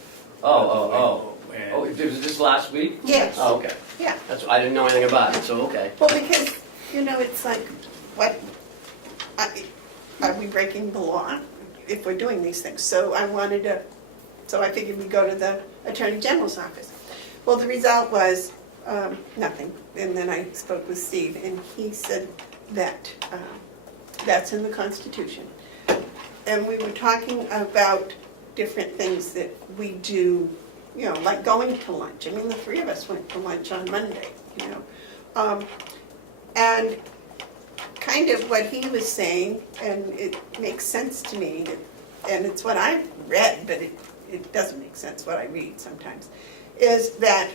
Oh, And was this last week? yes, Oh, okay. yeah. I didn't know anything about it, so okay. Well, because, you know, it's like, what, are we breaking the law if we're doing these things? So I figured we'd go to the Attorney General's office. Well, the result was nothing. And then I spoke with Steve, and he said that that's in the Constitution. And we were talking about different things that we do, you know, like going to lunch. I mean, the three of us went to lunch on Monday, you know. And kind of what he was saying, and it makes sense to me, and it's what I've read, but it doesn't make sense what I read sometimes, is that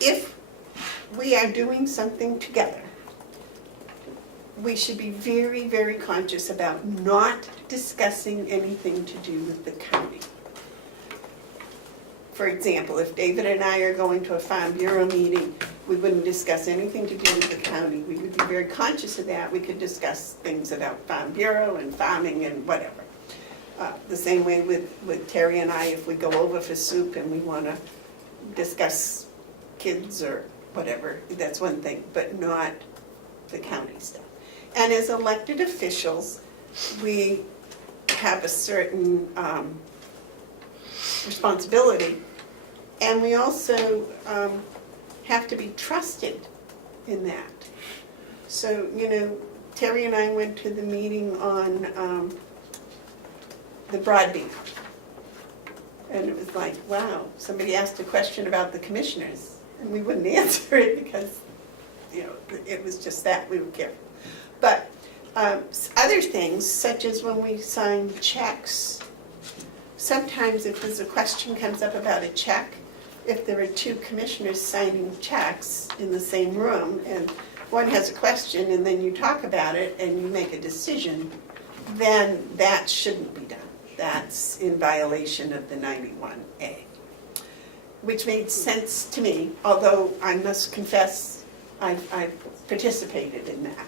if we are doing something together, we should be very, very conscious about not discussing anything to do with the county. For example, if David and I are going to a Farm Bureau meeting, we wouldn't discuss anything to do with the county. We would be very conscious of that. We could discuss things about Farm Bureau and farming and whatever. The same way with Terry and I, if we go over for soup and we want to discuss kids or whatever, that's one thing, but not the county stuff. And as elected officials, we have a certain responsibility, and we also have to be trusted in that. So, you know, Terry and I went to the meeting on the broadband, and it was like, wow, somebody asked a question about the commissioners, and we wouldn't answer it because, you know, it was just that, we were careful. But other things, such as when we sign checks, sometimes if there's a question comes up about a check, if there are two commissioners signing checks in the same room, and one has a question, and then you talk about it, and you make a decision, then that shouldn't be done. That's in violation of the 91A, which made sense to me, although I must confess I've participated in that.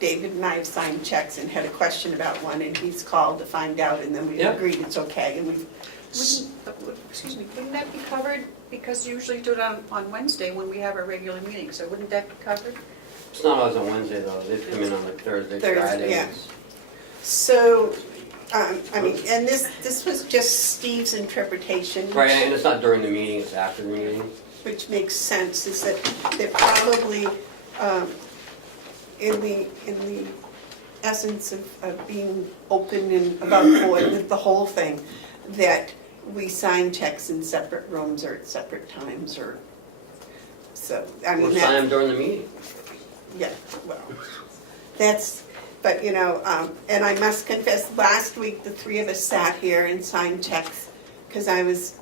David and I have signed checks and had a question about one, and he's called to find out, and then we agreed it's okay, and we've... Wouldn't that be covered? Because you usually do it on Wednesday when we have our regular meeting, so wouldn't that be covered? It's not always on Wednesday, though. They come in on like Thursday, Fridays. Yeah. So, I mean, and this was just Steve's interpretation. Right, and it's not during the meeting, it's after the meeting. Which makes sense, is that they're probably, in the essence of being open and above board with the whole thing, that we sign checks in separate rooms or at separate times, or, so, I mean, We'll sign them during the meeting. yeah, well, that's, but, you know, and I must confess, last week, the three of us sat here and signed checks, because I was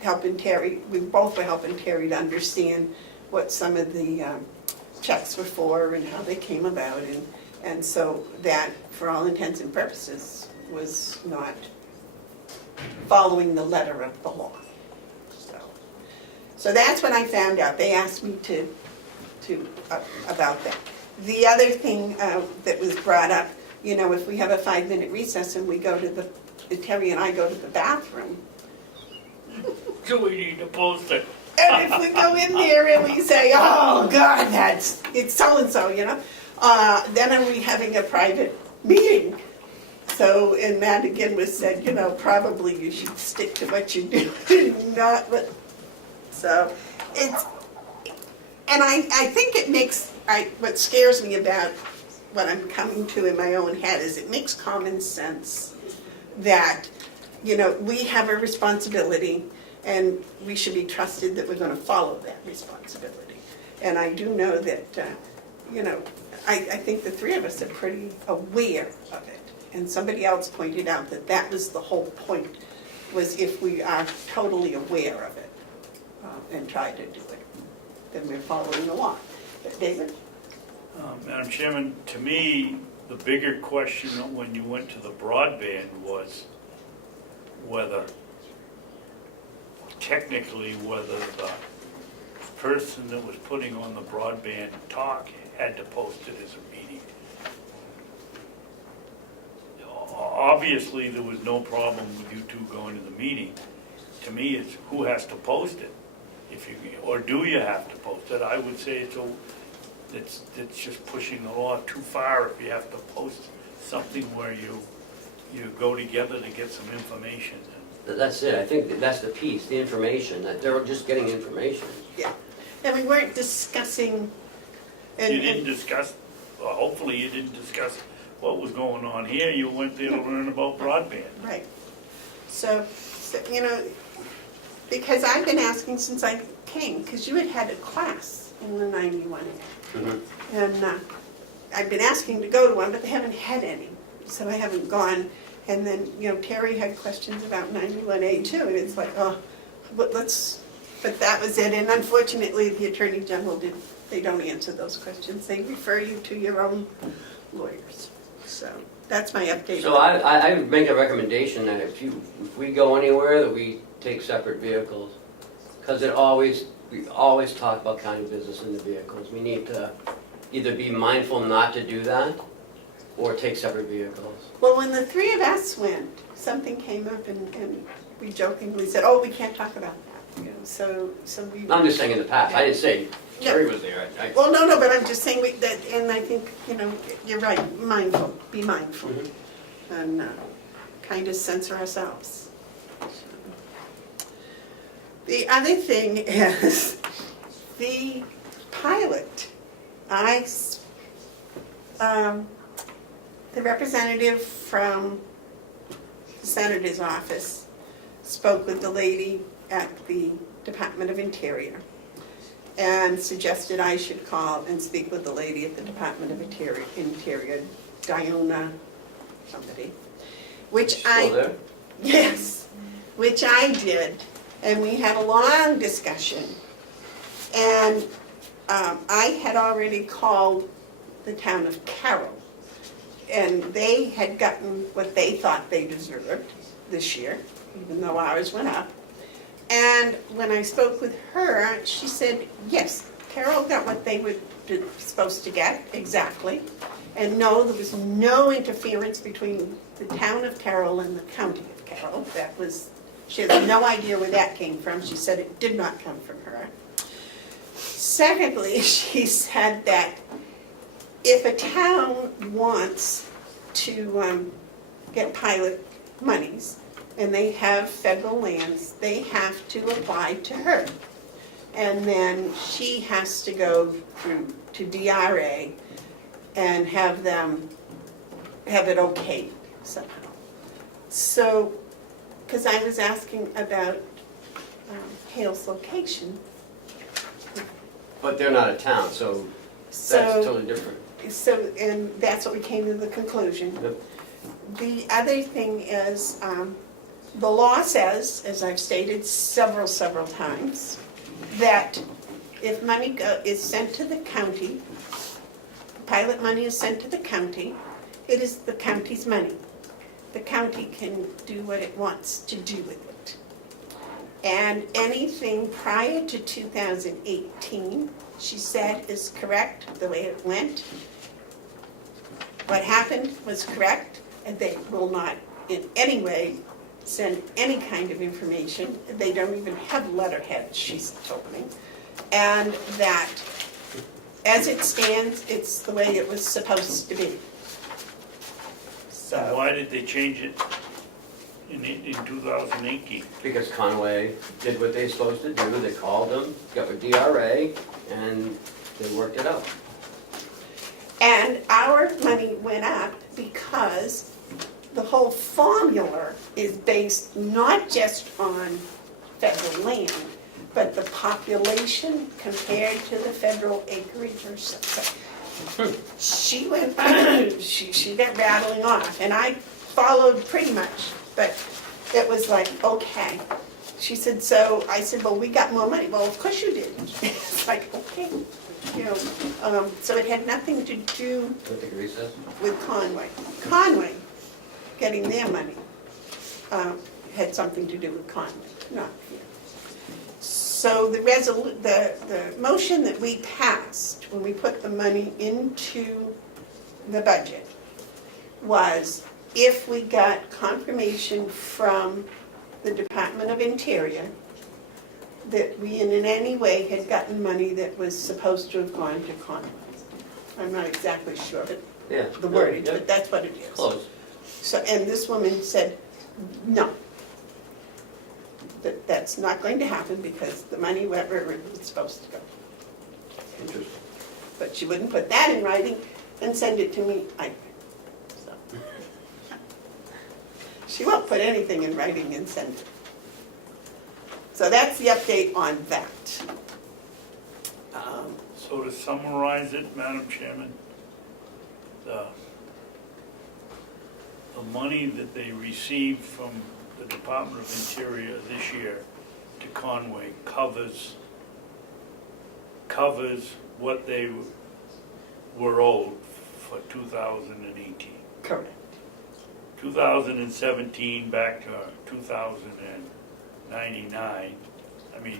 helping Terry, we both were helping Terry to understand what some of the checks were for and how they came about, and so that, for all intents and purposes, was not following the letter of the law. So that's when I found out. They asked me to about that. The other thing that was brought up, you know, if we have a 5-minute recess and we go to Terry and I go to the bathroom. Do we need to post it? And if we go in there and we say, oh God, it's so-and-so, you know. Then are we having a private meeting? So, and that again was said, you know, probably you should stick to what you do, not what, so, it's, and I think it makes, what scares me about what I'm coming to in my own head is it makes common sense that, you know, we have a responsibility and we should be trusted that we're gonna follow that responsibility. And I do know that, you know, I think the three of us are pretty aware of it. And somebody else pointed out that that was the whole point, was if we are totally aware of it and try to do it, then we're following along. But David? Madam Chairman, to me, the bigger question when you went to the broadband was whether, technically, whether the person that was putting on the broadband talk had to post it as a meeting. Obviously, there was no problem with you two going to the meeting. To me, it's who has to post it, if you, or do you have to post it? I would say it's just pushing the law too far if you have to post something where you go together to get some information. That's it, I think that's the piece, the information, that they're just getting information. Yeah. And we weren't discussing. You didn't discuss, well, hopefully you didn't discuss what was going on here. You went there to learn about broadband. Right. So, you know, because I've been asking since I came, because you had a class in the 91. Mm-hmm. And I've been asking to go to one, but they haven't had any. So I haven't gone. And then, you know, Terry had questions about 91A too. And it's like, oh, but that was it. And unfortunately, the Attorney General they don't answer those questions. They refer you to your own lawyers. So that's my update. So I would make a recommendation that if we go anywhere, that we take separate vehicles. Because we always talk about county business in the vehicles. We need to either be mindful not to do that, or take separate vehicles. Well, when the three of us went, something came up and we jokingly said, oh, we can't talk about that. You know, so we. I'm just saying in the past, I didn't say Terry was there. Well, no, but I'm just saying that, and I think, you know, you're right, be mindful. Mm-hmm. And kind of censor ourselves. The other thing is the pilot. The representative from the Senator's office spoke with the lady at the Department of Interior and suggested I should call and speak with the lady at the Department of Interior, Diona somebody, which Still there? yes, which I did, and we had a long discussion. And I had already called the town of Carroll, and they had gotten what they thought they deserved this year, even though ours went up. And when I spoke with her, she said, yes, Carroll got what they were supposed to get, exactly. And no, there was no interference between the town of Carroll and the county of Carroll. She has no idea where that came from. She said it did not come from her. Secondly, she said that if a town wants to get pilot monies and they have federal lands, they have to apply to her. And then she has to go through to DRA and have it okayed somehow. So, because I was asking about Hale's location. But they're not a town, so that's So- totally different. So, and that's what we came to the conclusion. Yep. The other thing is, the law says, as I've stated several times, that if money is sent to the county, pilot money is sent to the county, it is the county's money. The county can do what it wants to do with it. And anything prior to 2018, she said, is correct the way it went. What happened was correct, and they will not in any way send any kind of information. They don't even have letterheads, she's told me. And as it stands, it's the way it was supposed to be. So So, why did they change it in 2018? Because Conway did what they're supposed to do, they called them, got with DRA, and they worked it out. and our money went up because the whole formula is based not just on federal land, but the population compared to the federal acreage or something. She went, she got rattling off, and I followed pretty much, but it was like, okay. She said, so, I said, well, we got more money. Well, of course you did. It's like, okay, you know, so it had nothing to do With the recess? with Conway. Conway getting their money had something to do with Conway, not here. So the motion that we passed when we put the money into the budget was if we got confirmation from the Department of Interior that we in any way had gotten money that was supposed to have gone to Conway. I'm not exactly sure, but Yeah. the wording, Yeah, but that's what it is. close. So, and this woman said, no. That's not going to happen because the money wherever it was supposed to go. Interesting. But she wouldn't put that in writing and send it to me either. So. She won't put anything in writing and send it. So that's the update on that. So to summarize it, Madam Chairman, the money that they received from the Department of Interior this year to Conway covers what they were owed for 2018. Correct. 2017 back to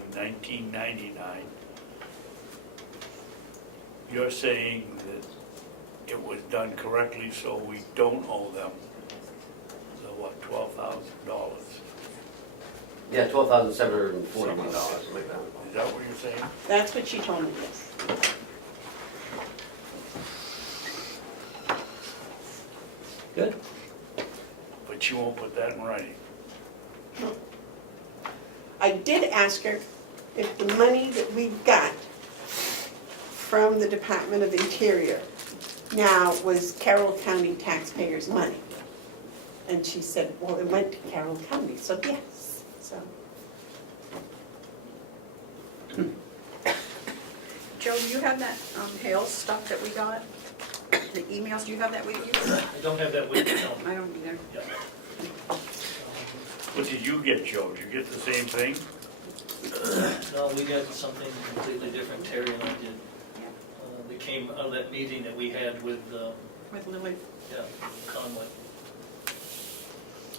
1999. You're saying that it was done correctly, so we don't owe them the, what, $12,000? Yeah, $12,741, something like that. Is that what you're saying? That's what she told me, yes. Good. But you won't put that in writing. I did ask her if the money that we got from the Department of Interior now was Carroll County taxpayers' money. And she said, well, it went to Carroll County, so yes, so. Joe, do you have that Hale stuff that we got? The emails, do you have that with you? I don't have that with me, no. I don't either. Yeah. What did you get, Joe? Did you get the same thing? No, we got something completely different, Terry and I did. We came out of that meeting that we had with, With Lily. yeah, Conway.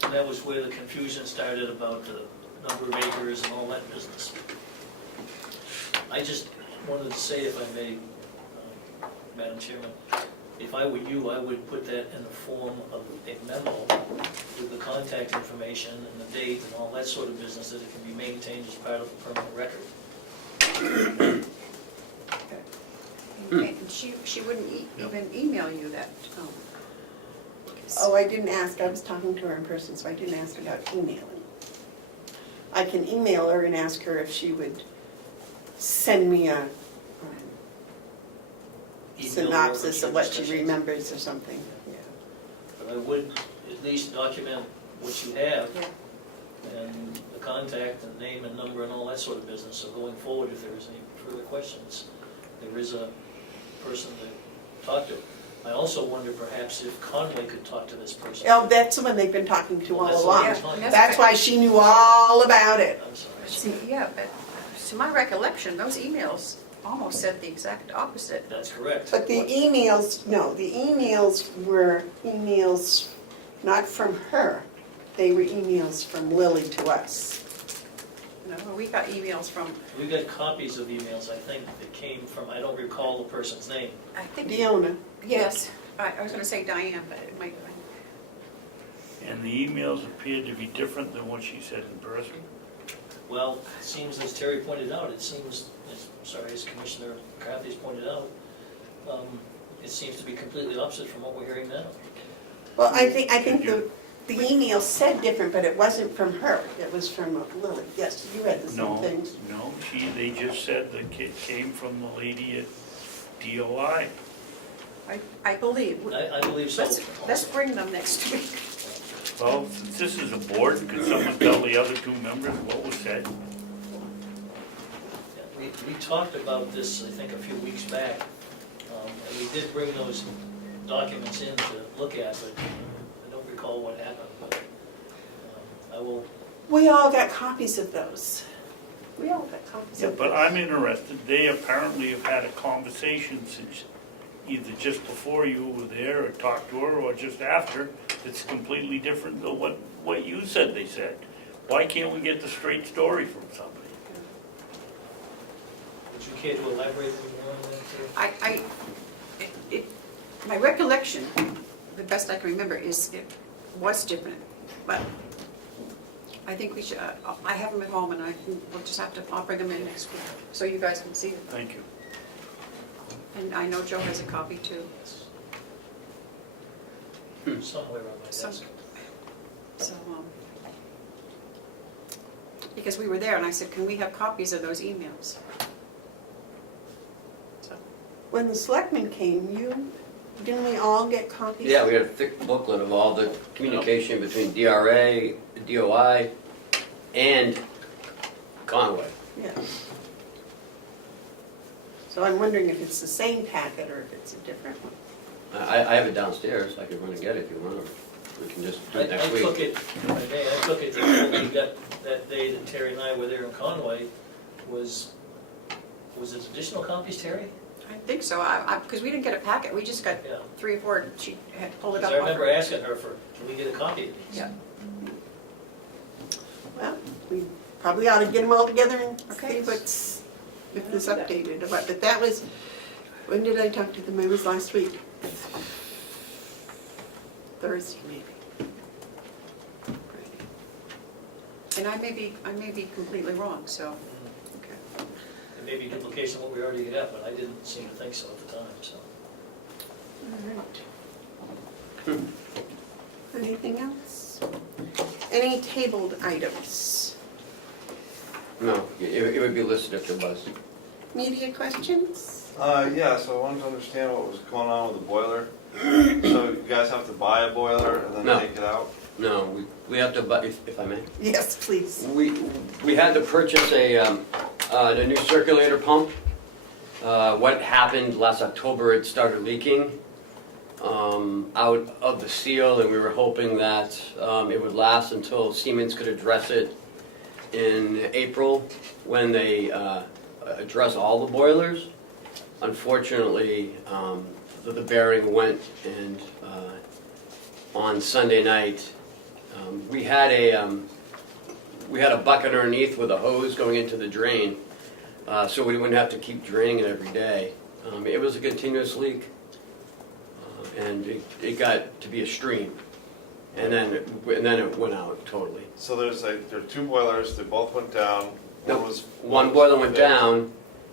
And that was where the confusion started about the number of acres and all that business. I just wanted to say, if I may, Madam Chairman, if I were you, I would put that in the form of a memo with the contact information and the date and all that sort of business, that it can be maintained as part of the permanent record. And she wouldn't even email you that. Oh, I didn't ask, I was talking to her in person, so I didn't ask about emailing. I can email her and ask her if she would send me a Email synopsis of what she discussions. remembers or something. Yeah. But I would at least document what you have Yeah. and the contact and name and number and all that sort of business. So going forward, if there is any further questions, there is a person to talk to. I also wonder perhaps if Conway could talk to this person. Oh, that's the one they've been talking to Well, all that's what along. I'm talking about. That's why she knew all about it. I'm sorry. See, yeah, but to my recollection, those emails almost said the exact opposite. That's correct. But the emails, no, the emails were emails not from her. They were emails from Lily to us. You know, we got emails from, We got copies of emails, I think, that came from, I don't recall the person's name. I think, Deona. yes, I was gonna say Diane, but it might, And the emails appeared to be different than what she said in person? Well, it seems, as Terry pointed out, it seems, as Commissioner McCarthy's pointed out, it seems to be completely opposite from what we're hearing now. Well, I think the email said different, but it wasn't from her. It was from Lily. Yes, you read the same No, things. no, they just said the kid came from the lady at DOI. I believe. I believe so. Let's bring them next week. Well, since this is a board, could someone tell the other two members what was said? Yeah, we talked about this, I think, a few weeks back, and we did bring those documents in to look at, but I don't recall what happened, but I will. We all got copies of those. We all got copies Yeah, of but those. I'm interested, they apparently have had a conversation since either just before you were there or talked to her or just after, it's completely different than what you said they said. Why can't we get the straight story from somebody? Would you care to elaborate more on that? My recollection, the best I can remember, is it was different, but I think we should, I have them at home and we'll just have to, I'll bring them in next week, so you guys can see them. Thank you. And I know Joe has a copy too. Somewhere on my Some- desk. So, because we were there and I said, can we have copies of those emails? So, When the selectmen came, didn't we all get copies? Yeah, we had a thick booklet of all the communication between DRA, DOI, and Conway. Yeah. So I'm wondering if it's the same packet or if it's a different one. I have it downstairs, I could run and get it if you want, or we can just do it next I week. took it, if I may, I took it that what we got that day that Terry and I were there in Conway was it additional copies, Terry? I think so, because we didn't get a packet, we just got Yeah. 3 or 4, she had to pull it Because up. I off remember her- asking her can we get a copy of these? Yeah. Well, we probably ought to get them all together and Okay. see if this updated. But that was, when did I talk to them? It was last week. Thursday, maybe. And I may be completely wrong, so, okay. It may be duplication of what we already have, but I didn't seem to think so at the time, so. All right. Anything else? Any tabled items? No, it would be listed if there was. Media questions? Yeah, so I wanted to understand what was going on with the boiler. So you guys have to buy a boiler and then No. take it out? No, we have to, but if I may. Yes, please. We had to purchase a new circulator pump. What happened last October, it started leaking out of the seal, and we were hoping that it would last until Siemens could address it in April when they address all the boilers. Unfortunately, the bearing went, and on Sunday night, we had a bucket underneath with a hose going into the drain, so we wouldn't have to keep draining it every day. It was a continuous leak, and it got to be a stream, and then it went out totally. So there are 2 boilers, they both went down. One boiler went down,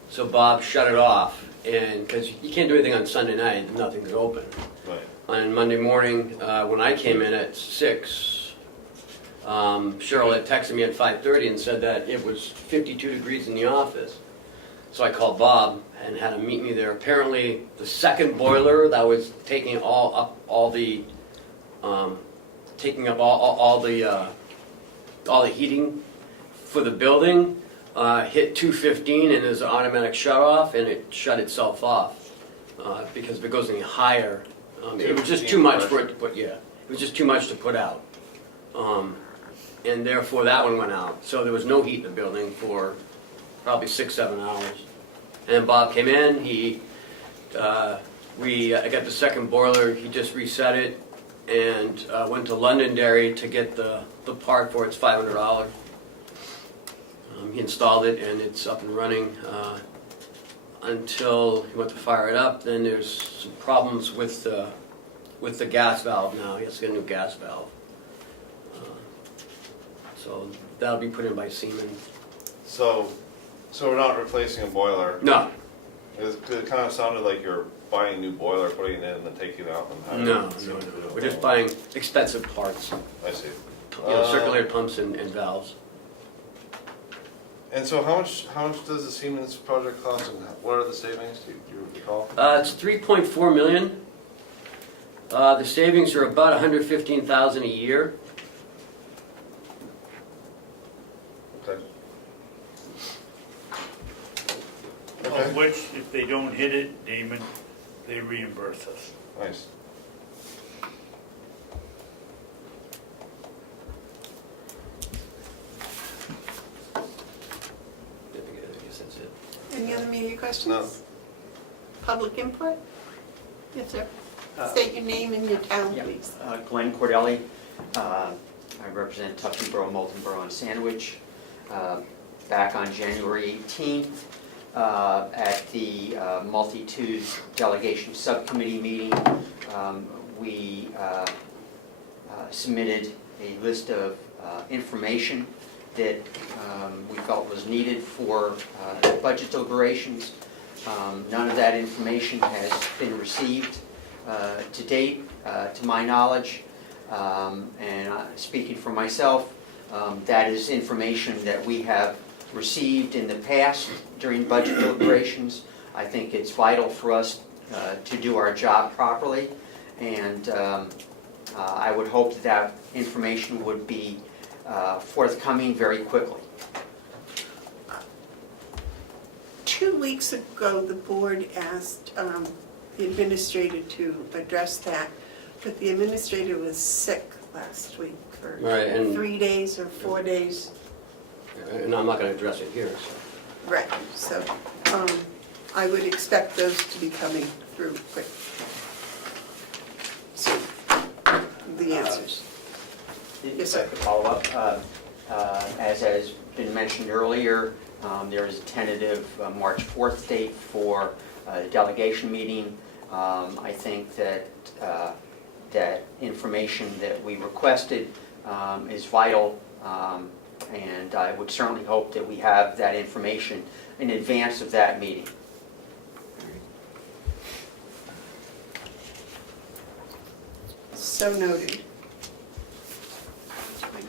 so Bob shut it off, and because you can't do anything on Sunday night, nothing's open. Right. On Monday morning, when I came in at 6, Cheryl had texted me at 5:30 and said that it was 52 degrees in the office. So I called Bob and had him meet me there. Apparently, the second boiler that was taking all the heating for the building hit 215 and there's an automatic shut off, and it shut itself off because if it goes any higher. It was just too much for it to put, it was just too much to put out. And therefore that one went out. So there was no heat in the building for probably 6-7 hours. And Bob came in, I got the second boiler, he just reset it, and went to Londonderry to get the part for it. It's $500. He installed it and it's up and running until he went to fire it up. Then there's some problems with the gas valve now. He has to get a new gas valve. So that'll be put in by Siemens. So we're not replacing a boiler? No, It kind of sounded like you're buying a new boiler, putting it in, and then taking it out and having No, it. no. We're just buying expensive parts, I see. circulator pumps and valves. And so how much does the Siemens project cost, and what are the savings, do you recall? It's 3.4 million. The savings are about 115,000 a year. Okay. Of which, if they don't hit it, Damon, they reimburse us. Nice. I guess that's it. Any other media questions? No. Public input? Yes, sir. State your name and your town, Yeah. please. Glenn Cordelli. I represent Tuftonboro, Moultonboro, and Sandwich. Back on January 18th, at the Multi-Twos Delegation Subcommittee meeting, we submitted a list of information that we felt was needed for budget deliberations. None of that information has been received to date, to my knowledge, and speaking for myself, that is information that we have received in the past during budget deliberations. I think it's vital for us to do our job properly, and I would hope that that information would be forthcoming very quickly. 2 weeks ago, the board asked the administrator to address that, but the administrator was sick last week for Right, and- 3 days or 4 days. And I'm not going to address it here, so. Right, so I would expect those to be coming through quick. So, the answers. Yes, sir. If I could follow up, as has been mentioned earlier, there is a tentative March 4th date for the delegation meeting. I think that that information that we requested is vital, and I would certainly hope that we have that information in advance of that meeting. So noted. Are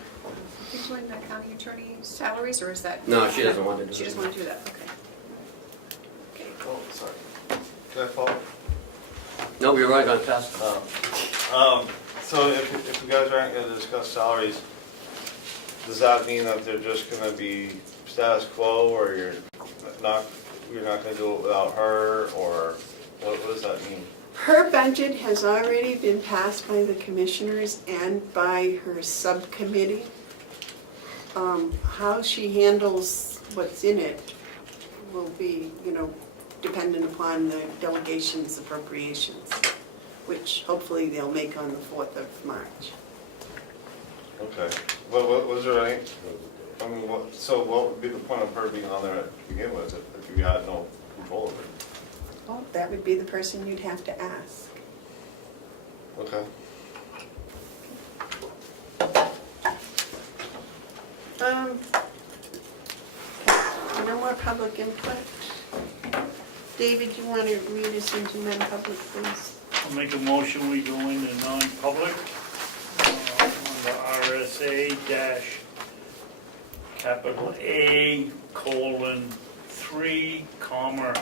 you doing the county attorney salaries, or is that? No, she doesn't want to do She it. doesn't want to do that, okay. Okay, Oh, sorry. Can I follow? No, we were right on past. So if you guys aren't gonna discuss salaries, does that mean that they're just gonna be status quo, or you're not gonna do it without her, or what does that mean? Her budget has already been passed by the commissioners and by her subcommittee. How she handles what's in it will be, dependent upon the delegation's appropriations, which hopefully they'll make on the 4th of March. Okay, what was there any, what would be the point of her being on there to begin with, if you had no control of it? Well, that would be the person you'd have to ask. Okay. No more public input. David, you want to read us into non-public, please? I'll make a motion, we go into non-public under RSA dash capital A, colon, 3, comma,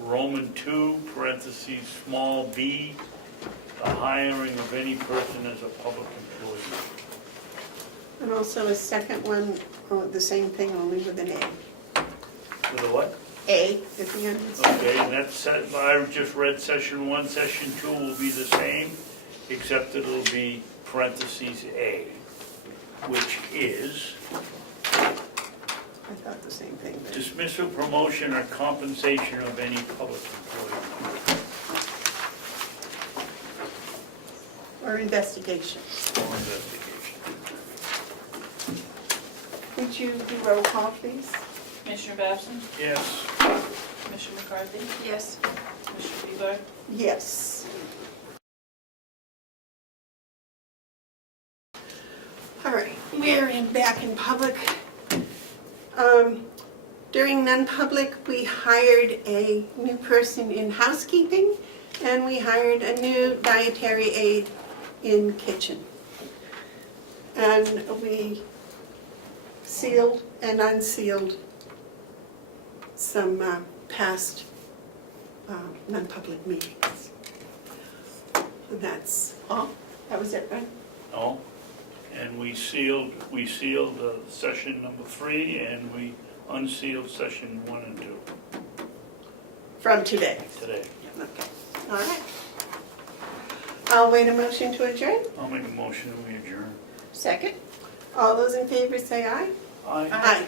Roman 2, parentheses, small b, the hiring of any person as a public employee. And also a second one, the same thing, only with an A. With a what? A at the end. Okay, and that's, I just read session 1, session 2 will be the same, except it'll be parentheses A, which is I thought the same thing. but- dismissal, promotion, or compensation of any public employee. Or investigation. Or investigation. Would you do roll call, please? Commissioner Babson? Yes. Commissioner McCarthy? Yes. Commissioner Bevard? Yes. All right, we're back in public. During non-public, we hired a new person in housekeeping, and we hired a new dietary aide in kitchen. And we sealed and unsealed some past non-public meetings. And that's all. That was it, right? No? And we sealed session number 3, and we unsealed session 1 and 2 From today. today. Okay, all right. I'll wait a motion to adjourn. I'll make a motion, we adjourn. Second? All those in favor say aye. Aye. Aye.